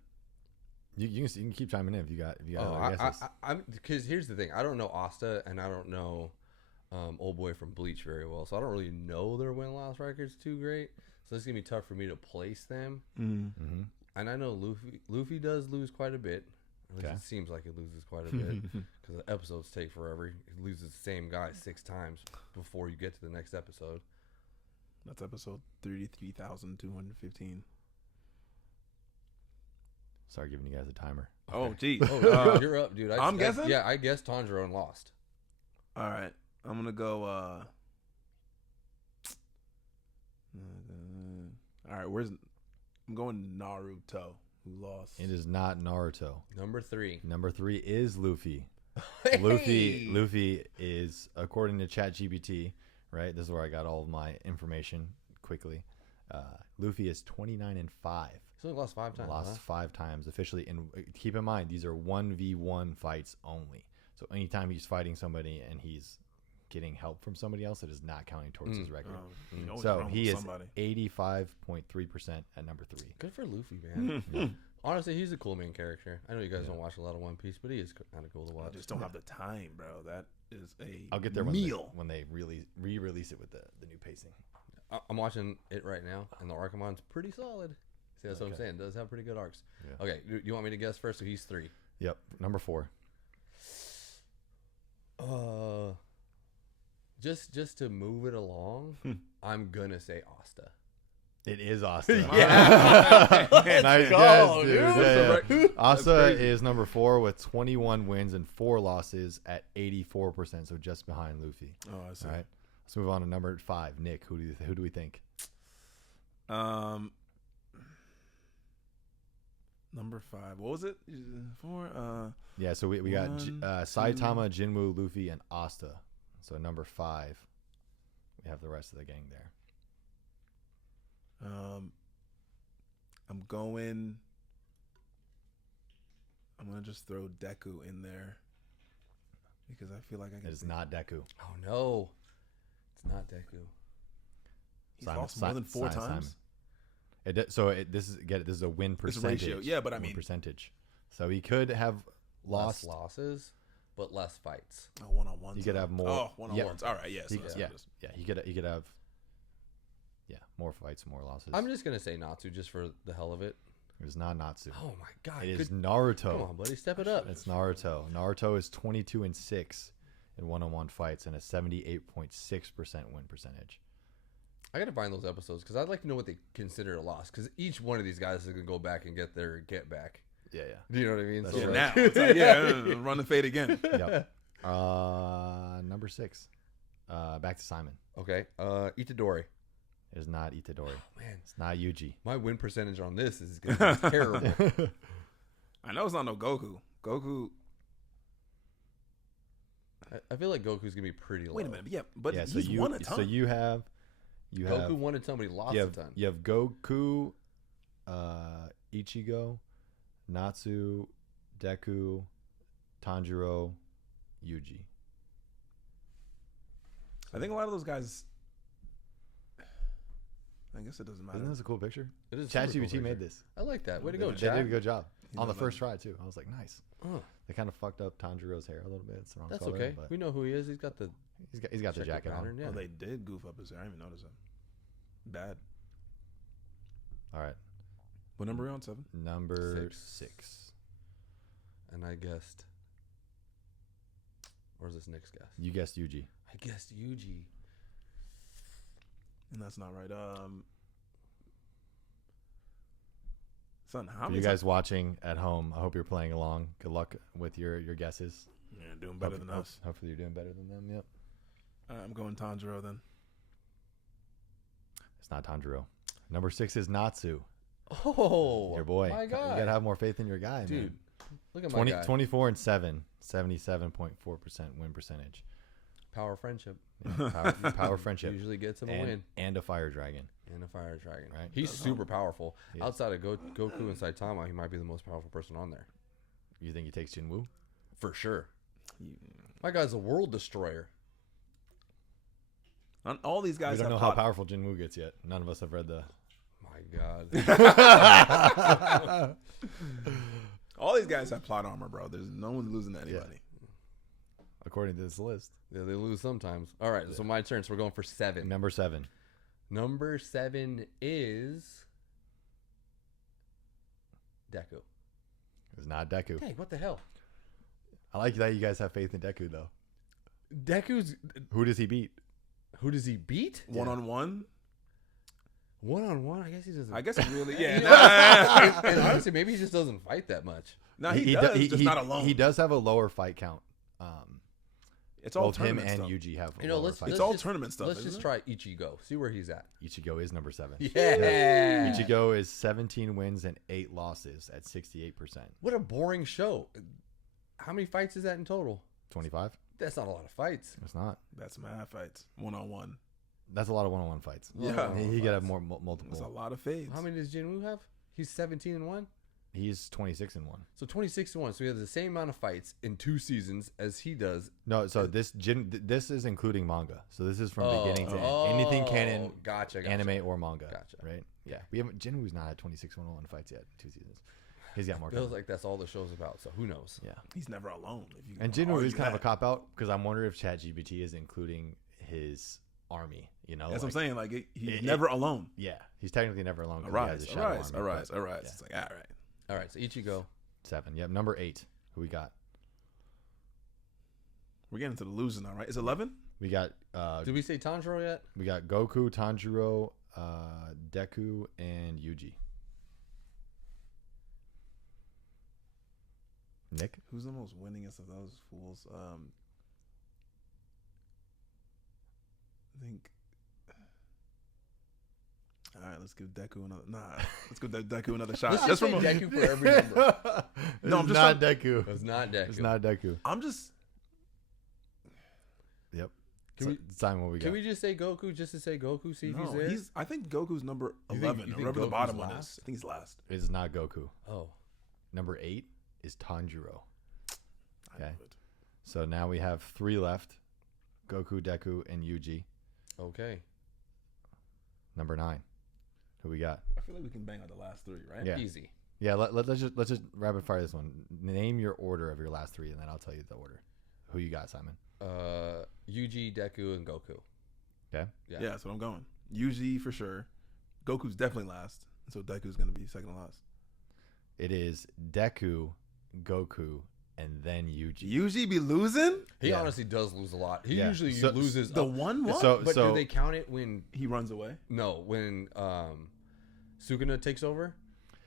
You can keep chiming in if you got Oh, other guesses. I'm because here's the thing. I don't know Asta and I don't know old boy from Bleach very well, so I don't really know their win loss records too great. So it's gonna be tough for me to place them. Mm-hmm. And I know Luffy does lose quite a bit. At least Okay. it seems like he loses quite a bit because the episodes take forever. He loses the same guy 6 times before you get to the next episode. That's episode 33,215. Start giving you guys a timer. Oh, geez. Oh, you're up, dude. I'm guessing? Yeah, I guessed Tanjiro and lost. All right. I'm going to go. All right. I'm going Naruto, who lost. It is not Naruto. Number 3. Number 3 is Luffy. Hey! Luffy is, according to ChatGPT, right? This is where I got all of my information quickly. Luffy is 29-5. He's only lost 5 times. Lost 5 times officially. And keep in mind, these are 1v1 fights only. So anytime he's fighting somebody and he's getting help from somebody else, it is not counting towards his record. So he is 85.3% at number 3. Good for Luffy, man. Honestly, he's a cool main character. I know you guys don't watch a lot of One Piece, but he is kind of cool to I watch. just don't have the time, bro. That is a I'll get there meal. when they re-release it with the new pacing. I'm watching it right now, and the Archimon's pretty solid. See, that's what I'm Okay. saying. It does have pretty good arcs. Yeah. Okay, you want me to guess first? So he's 3. Yep, number 4. Just to move it along, I'm gonna say Asta. It is Asta. Yeah. Nice go, guess, dude. dude. Yeah. That's Asta crazy. is number 4 with 21 wins and 4 losses at 84%, so just behind Luffy. Oh, I see. All right, let's move on to number 5. Nick, who do we think? Number 5. What was it? 4. Yeah, so we got One, Saitama, Jinwoo, Luffy, and Asta. So number 5, we have the rest of the gang there. I'm gonna just throw Deku in there because I feel like I can. It is not Deku. Oh no, it's not Deku. He's lost more than 4 times. This is a win It's a percentage. ratio. Yeah, but I win mean- percentage. So he could have Less lost. losses. but less fights. Oh, one-on-ones. You could have more. Oh, one-on-ones. All right, yes. He, yeah. He could have. Yeah, more fights, more losses. I'm just gonna say Natsu just for the hell of it. It is not Natsu. Oh my god! It is Naruto. Come on, buddy, step it up. It's Naruto. Naruto is 22-6 in one-on-one fights and a 78.6% win percentage. I gotta find those episodes because I'd like to know what they consider a loss. Because each one of these guys is gonna go back and get their get back. Yeah. Do you know what I mean? That's So right. Now, it's like, yeah, run the fade again. Yep. Number 6. Back to Simon. Okay. Itadori. It is not Itadori. Oh, man, It's not Yuji. my win percentage on this is gonna be terrible. I know it's not no Goku. Goku. I feel like Goku's gonna be pretty low. Wait a minute. Yeah, but yeah, he's won a ton. So you have Goku won a ton, but he lost you a have, ton. you have Goku, Ichigo, Natsu, Deku, Tanjiro, Yuji. I think a lot of those guys. I guess it doesn't matter. Isn't this a cool picture? It is a super cool ChatGPT made picture. this. I like that. Way to go, Yeah. They did a Chad. good job You on know the first that. try too. I was like, nice. Oh, They kind of fucked up Tanjiro's hair a little bit. It's the wrong that's color, okay. but We know who he is. He's got the he's got the checker jacket pattern. on. Yeah. Oh, they did goof up his hair. I didn't even notice that. Bad. All right, What number are we on? 7? number 6. 6. And I guessed. Where's this next guess? You guessed Yuji. I guessed Yuji. And that's not right. Son, how For many you guys watching at home, I hope you're playing along. Good luck with your guesses. Yeah, doing better than us. Hopefully you're doing better than them. Yep. I'm going Tanjiro then. It's not Tanjiro. Number 6 is Natsu. Oh, Your boy. my God, You gotta have more faith in your guy, dude. man. Look at my guy. 24-7, 77.4% win percentage. Power friendship Yeah, power friendship. usually gets him a and, win. and a fire dragon. And a fire dragon. Right. He's super powerful. Yeah. Outside of Goku and Saitama, he might be the most powerful person on there. You think he takes Jinwoo? For sure. My guy's a world destroyer. All these guys We don't have know how plot. powerful Jinwoo gets yet. None of us have read the. My God. All these guys have plot armor, bro. There's no one losing to anybody. According to this list. Yeah, they lose sometimes. All right, so my turn. So we're going for 7. Number 7. Number 7 is Deku. It's not Deku. Dang, what the hell? I like that you guys have faith in Deku, though. Deku's. Who does he beat? Who does he beat? One-on-one? One-on-one? I guess he doesn't. I guess he really, yeah. And honestly, maybe he just doesn't fight that much. No, he does, just not alone. He does have a lower fight count. It's all Both him tournament and stuff. Yuji have a You know, lower let's fight It's count. all tournament stuff, Let's isn't just it? try Ichigo. See where he's at. Ichigo is number 7. Yeah. Ichigo is 17 wins and 8 losses at 68%. What a boring show. How many fights is that in total? 25? That's not a lot of fights. It's not. That's mad fights. One-on-one. That's a lot of one-on-one fights. Yeah. He could have more That's a multiple. lot of fades. How many does Jinwoo have? He's 17-1. He's 26-1. So 26-1. So he has the same amount of fights in 2 seasons as he does. No, so this is including manga. So this is from beginning to end. Anything canon, Gotcha. anime or manga. Gotcha. Right? Yeah. We haven't. Jinwoo's not had 26 one-on-one fights yet in 2 seasons. He's got more. Feels coming. like that's all the show's about. So who knows? Yeah. He's never alone. If you And can Jinwoo is argue kind of a that. cop out because I'm wondering if ChatGPT is including his army. You know, That's what I'm saying. Like, he's it- never alone. Yeah, he's technically never alone. 'Cause he has a shadow army, but- Arise. yeah. It's like, all right. All right. So Ichigo. 7. Yep. Number 8. Who we got? We're getting to the losing now, right? Is 11? We got Did we say Tanjiro yet? we got Goku, Tanjiro, Deku, and Yuji. Nick? Who's the most winningest of those fools? I think. All right, let's give Deku another. Let's give Deku another shot. Let's Just just from say Deku for every number. No, I'm It's just not Deku. It's not Deku. It's not Deku. I'm just. Yep. Can we- Simon, what we got? Can we just say Goku just to say Goku? See if he's No, there. I think Goku's number You think- 11, you or think wherever the Goku's bottom one is. last? I think he's last. It is not Goku. Oh. Number 8 is Tanjiro. I Okay. knew it. So now we have 3 left: Goku, Deku, and Yuji. Okay. Number 9. Who we got? I feel like we can bang out the last 3, right? Yeah. Easy. Yeah. Let's just rapid fire this one. Name your order of your last 3, and then I'll tell you the order. Who you got, Simon? Yuji, Deku, and Goku. Okay. Yeah. Yeah, that's what I'm going. Yuji for sure. Goku's definitely last. So Deku's going to be second to last. It is Deku, Goku, and then Yuji. Yuji be losing? He Yeah. honestly does lose a lot. He Yeah. usually So- loses The up- one? But do they count it when He runs away. when Sukuna takes over?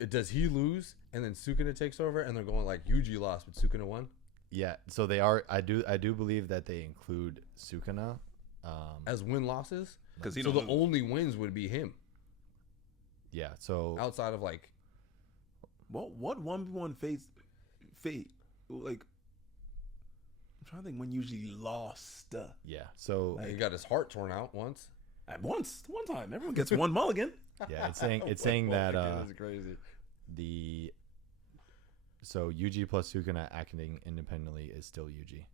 Does he lose and then Sukuna takes over and they're going like Yuji lost but Sukuna won? Yeah, so they are. I do believe that they include Sukuna. As win losses? Because he So don't the lose. only wins would be him. Yeah, so Outside of like What 1v1 fate? Like, I'm trying to think when Yuji lost. yeah, so he got his heart torn out once. At one time. Everyone gets one mulligan. yeah, it's saying that That's crazy. the so Yuji plus Sukuna acting independently is still Yuji.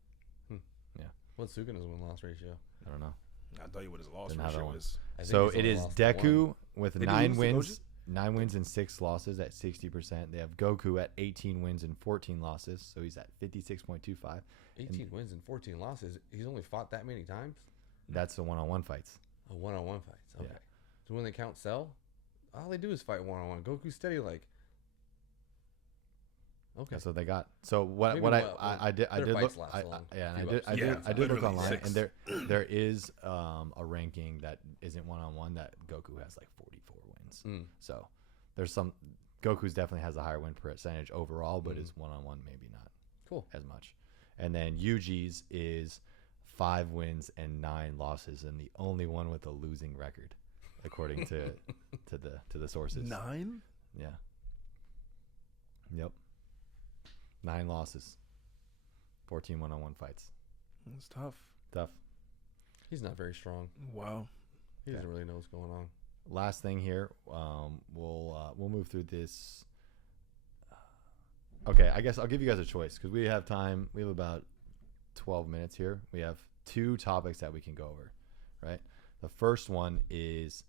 What's Sukuna's win-loss ratio? I don't know. I'll tell you what his loss Didn't have that ratio one. is. I think So he's it only is lost Deku one. with Did he 9 lose to wins, Gojo? 9 wins and 6 losses at 60%. They have Goku at 18 wins and 14 losses, so he's at 56.25. 18 wins and 14 losses. He's only fought that many times? That's the one-on-one fights. Oh, one-on-one fights. Okay. Yeah. So when they count Cell, all they do is fight one-on-one. Goku's steady like. Okay. That's what they got. So what Maybe what what- I did their look fights last I, long. yeah, and Few I did episodes. Yeah, I did look literally online 6. and there is a ranking that isn't one-on-one that Goku has like 44 wins. Mm. So there's some Goku's definitely has a higher win percentage overall, but Mm. his one-on-one maybe not Cool. as much. And then Yuji's is 5 wins and 9 losses, and the only one with a losing record, according to the sources. 9? Yeah. Yep. 9 losses. 14 one-on-one fights. It's tough. Tough. He's not very strong. Wow. He doesn't really know what's going on. Last thing here, we'll move through this. Okay, I guess I'll give you guys a choice because we have time. We have about 12 minutes here. We have 2 topics that we can go over, right? The first one is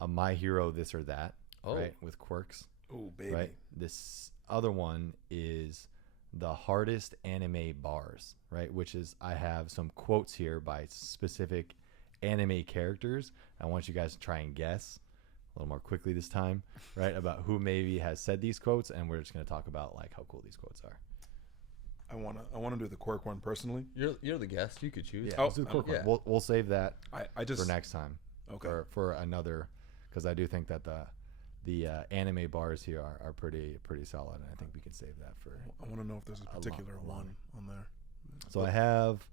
a My Hero this or that, right, with quirks, Oh, baby. right? This other one is the hardest anime bars, right? Which is I have some quotes here by specific anime characters. I want you guys to try and guess a little more quickly this time, right? About who maybe has said these quotes, and we're just going to talk about like how cool these quotes are. I wanna do the quirk one personally. You're the guest. You could choose. Yeah, let's do the quirk yeah. one. We'll save that I just for next time. Okay. For another, because I do think that the anime bars here are pretty solid, and I think we can save that for. I want to know if there's a particular one on there. So I have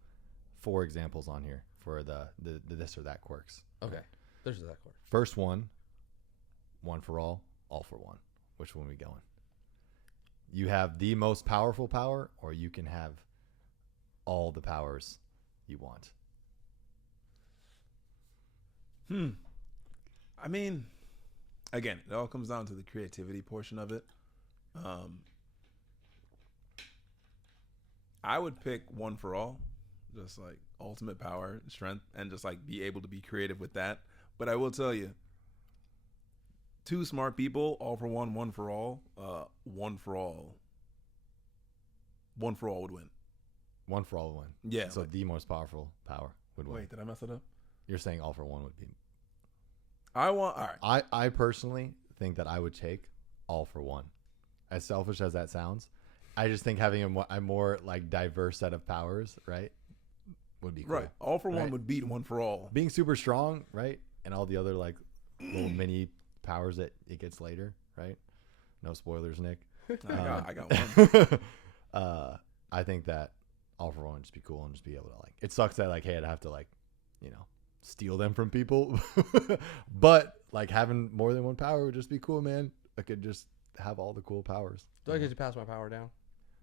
4 examples on here for the this or that quirks. Okay. There's that quirk. First one for all for one. Which one are we going? You have the most powerful power, or you can have all the powers you want. I mean, again, it all comes down to the creativity portion of it. I would pick one for all, just like ultimate power, strength, and just like be able to be creative with that. But I will tell you, 2 smart people, all for one for all, one for all would win. One for all would win. Yeah. So the most powerful power would win. Wait, did I mess it up? You're saying all for one would be. All right. I personally think that I would take all for one. As selfish as that sounds, I just think having a more like diverse set of powers, right, would be cool. Right. All for one Right. would beat one for all. Being super strong, right, and all the other like little mini powers that it gets later, right? No spoilers, Nick. I got one. I think that all for one would just be cool and just be able to like. It sucks that like, hey, I'd have to like, steal them from people, but like having more than one power would just be cool, man. I could just have all the cool powers. Do I get to pass my power down?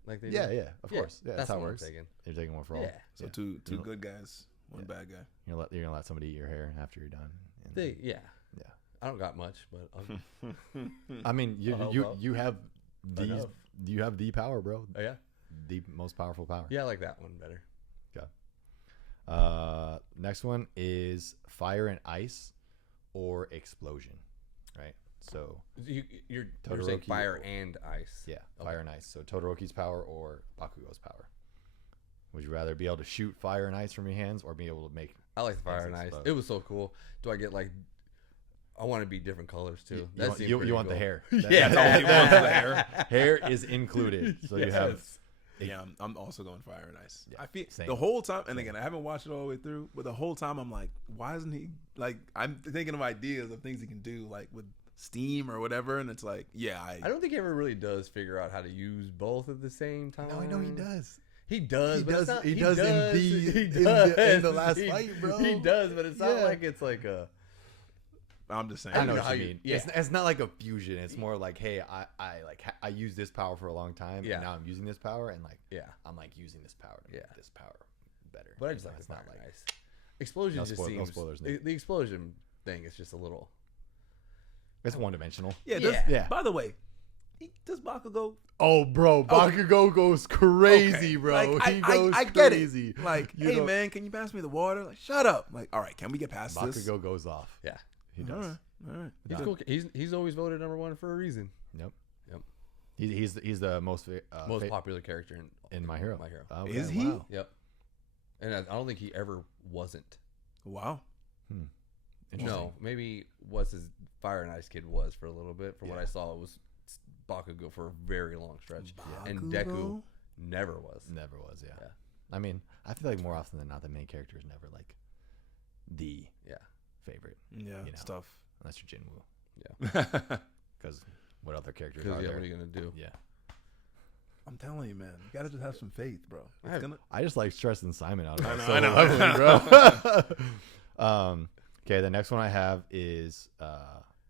Like they Yeah, do? yeah, of course. Yeah, that's how it what I'm works. taking. You're taking one for all. Yeah. So Yeah. two You know- good guys, one Yeah. bad guy. You're gonna let somebody eat your hair after you're done. And- Yeah. Yeah. I don't got much, but I mean, well. you have I these. know. You have the power, bro. oh, yeah. The most powerful power. Yeah, I like that one better. Next one is fire and ice, or explosion, right? So You're saying Todoroki fire or- and ice. yeah, Okay. fire and ice. So Todoroki's power or Bakugo's power. Would you rather be able to shoot fire and ice from your hands, or be able to make? I like the fire and Things ice. explode. It was so cool. Do I get like? I want to be different colors too. You want the hair? Yeah. That's all he wants. The hair. Hair is included, so you have. Yeah, I'm also going fire and ice. Yeah, I feel same. the whole time, and again, I haven't watched it all the way through, but the whole time I'm like, why isn't he like? I'm thinking of ideas of things he can do, like with steam or whatever, and it's like, yeah, I don't think he ever really does figure out how to use both at the same time. No, I know he does. He does. He but it's does. not- He does in the- He in does. the last He- fight, bro. He does, but it's not Yeah. like it's like a. I'm just saying. I know know what how you you- mean. yeah. It's not like a fusion. It's more like, hey, I used this power for a long time, Yeah. and now I'm using this power, and like Yeah. I'm like using this power to make Yeah. this power better. But I You just know, like it's the not fire like and ice. Explosion No just spoil- no seems. spoilers, the, Nick. the explosion thing is just a little. it's one dimensional. Yeah, Yeah. Yeah. By the way, does Bakugo? Oh, bro, Bakugo goes crazy, Okay. bro. Like, He goes I get crazy. it. Like, You hey know- man, can you pass me the water? Like, shut up. Like, all right, can we get past this? Bakugo goes off. Yeah. He does. All right, all right. He's Yeah. cool. He's always voted #1 for a reason. Yep. Yep. He's the most Most popular character in My Hero. My Hero. Okay, Is he? wow. Yep. And I don't think he ever wasn't. Wow. Interesting. No, maybe what's his Fire and Ice Kid was for a little bit. From what I saw, it was Bakugo for a very long stretch, and Deku Bakugo? never was. Never was. Yeah. Yeah. I mean, I feel like more often than not, the main character is never like the Yeah. favorite, Yeah, You know. it's tough. unless you're Jinwoo. I'm Because what other characters Because are yeah, there? what are you gonna do? Yeah. telling you, man. You gotta just have some faith, bro. It's gonna. I just like stressing Simon out of I it. know, So I know. lovely, bro. Okay, the next one I have is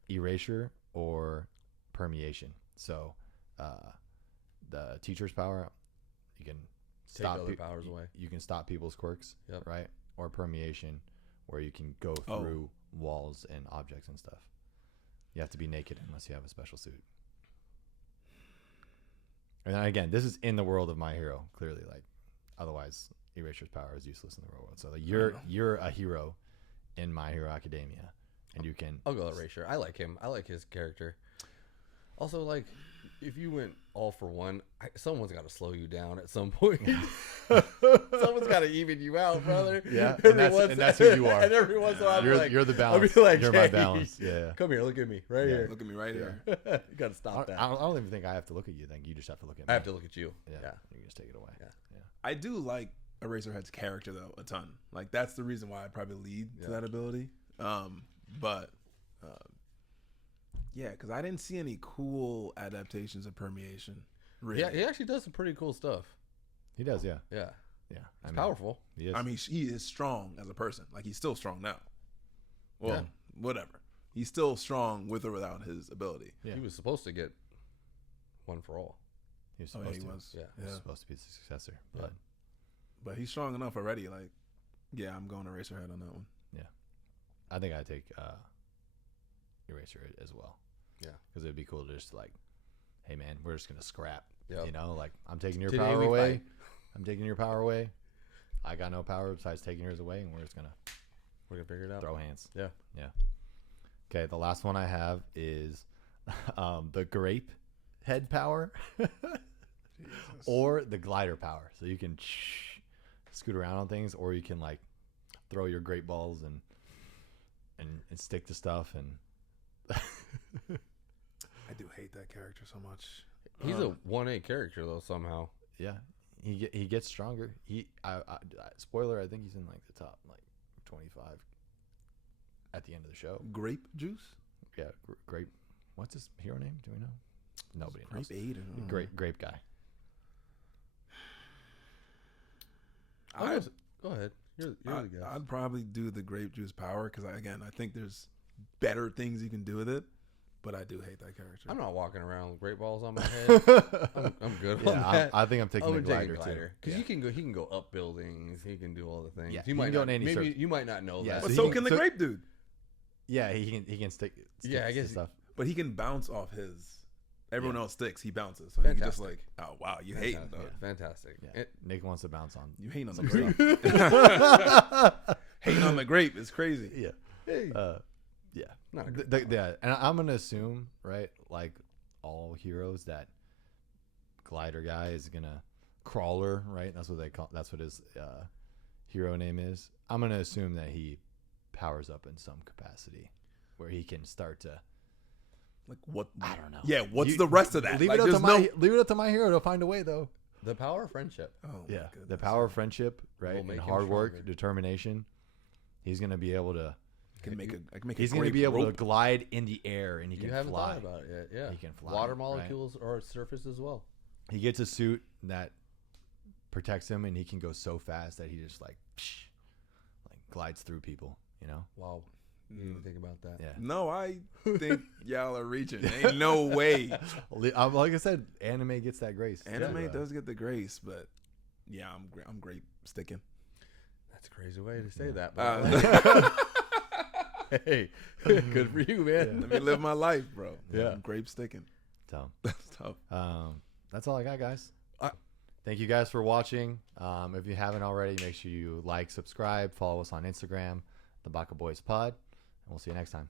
erasure or permeation. So the teacher's power, you can Take stop other powers away. You can stop people's quirks, Yep. right? Or permeation, where you can go Oh. through walls and objects and stuff. You have to be naked unless you have a special suit. And then again, this is in the world of My Hero, clearly. Like, otherwise, Erasure's power is useless in the real world. So like, you're a hero in My Hero Academia, and you can. I'll go Erasure. I like him. I like his character. Also, like, if you went all for one, someone's got to slow you down at some point. Someone's got to even you out, brother. Yeah, Every and that's who you are. And every once in a while, I'll be like, You're the I'll be balance. like, You're my hey, balance. Yeah. Come here, look at me, right Yeah. here. Look at me right here. you got to stop that. I don't even think I have to look at you. Then you just have to look at me. I have to look at you. Yeah. Yeah. You can just take it away. Yeah. I do like Eraserhead's character though a ton. Like that's the reason why I probably lead to that ability. But yeah, because I didn't see any cool adaptations of permeation. Really. Yeah, he actually does some pretty cool stuff. He does. Yeah. Yeah. Yeah. It's powerful. He is. I mean, he is strong as a person. Like he's still strong now. Well, whatever. He's still strong with or without his ability. Yeah. He was supposed to get one for all. he was Oh, supposed yeah, he to. was. Yeah. He was Yeah. supposed to be the successor, Yeah. but But he's strong enough already. Like, yeah, I'm going Eraserhead on that one. I think I take Eraser as well. Yeah. Because it'd be cool to just like, hey man, we're just gonna scrap. Yep. You know, like I'm taking your Today power we away. fight. I'm taking your power away. I got no power besides taking yours away, and we're just gonna We're going to figure it out. throw hands. Yeah. Yeah. Okay, the last one I have is the grape head power or the glider power. So you can scoot around on things, or you can like throw your grape balls and stick to stuff. And I do hate that character so much. He's a 1A character, though, somehow. yeah, he gets stronger. Spoiler, I think he's in like the top like 25 at the end of the show. Grape juice. Yeah, grape. What's his hero name? Do we know? Nobody knows. Grape aid. Grape guy. Go ahead. You're the guy. I'd probably do the grape juice power because I think there's better things you can do with it. But I do hate that character. I'm not walking around with great balls on my head. I'm good on Yeah, that. I think I'm taking the would take a glider, too. because Yeah. he can go up buildings. He can do all the things. Yeah, you he might can go not, in any maybe circle. you might not know Yeah, that. But so so he can the so- grape dude. Yeah, he can stick Yeah, I guess to stuff. But he can bounce off his. Everyone else sticks. He bounces. So he can just like, oh wow, you hating though. Fantastic. Yeah. Nick wants to bounce on. You hating on the some grape. stuff. Hating on the grape is crazy. Yeah. Hey. Yeah. Not a good Yeah, and I'm gonna assume, right, like all heroes, that glider guy is gonna crawler, right? That's what they call. That's what his hero name is. I'm gonna assume that he powers up in some capacity, where he can start to. Like what? I don't know. Yeah, what's the rest of that? Leave Like, it up to there's leave it up to my hero to find a way, though. The power of friendship. Oh, my Yeah, the goodness. power of friendship, Will right, make and him hard work, stronger. determination. He's gonna be able to. I can make a He's gonna great be able to rope. glide in the air, and he You can haven't fly. thought about it yet. Yeah. He can fly, Water right? molecules are surface as well. He gets a suit that protects him, and he can go so fast that he just like glides through people. You know? Wow. You didn't even think about that. Yeah. No, I think y'all are reaching. Ain't no way. Like I said, anime gets that grace. Anime Yeah. does get the grace, but yeah, I'm great sticking. That's a crazy way to say Yeah. that. But hey, good for you, man. Let me live my life, bro. Yeah. I'm grape sticking. So, That's tough. that's all I got, guys. Thank you guys for watching. If you haven't already, make sure you like, subscribe, follow us on Instagram, the Baka Boys Pod, and we'll see you next time.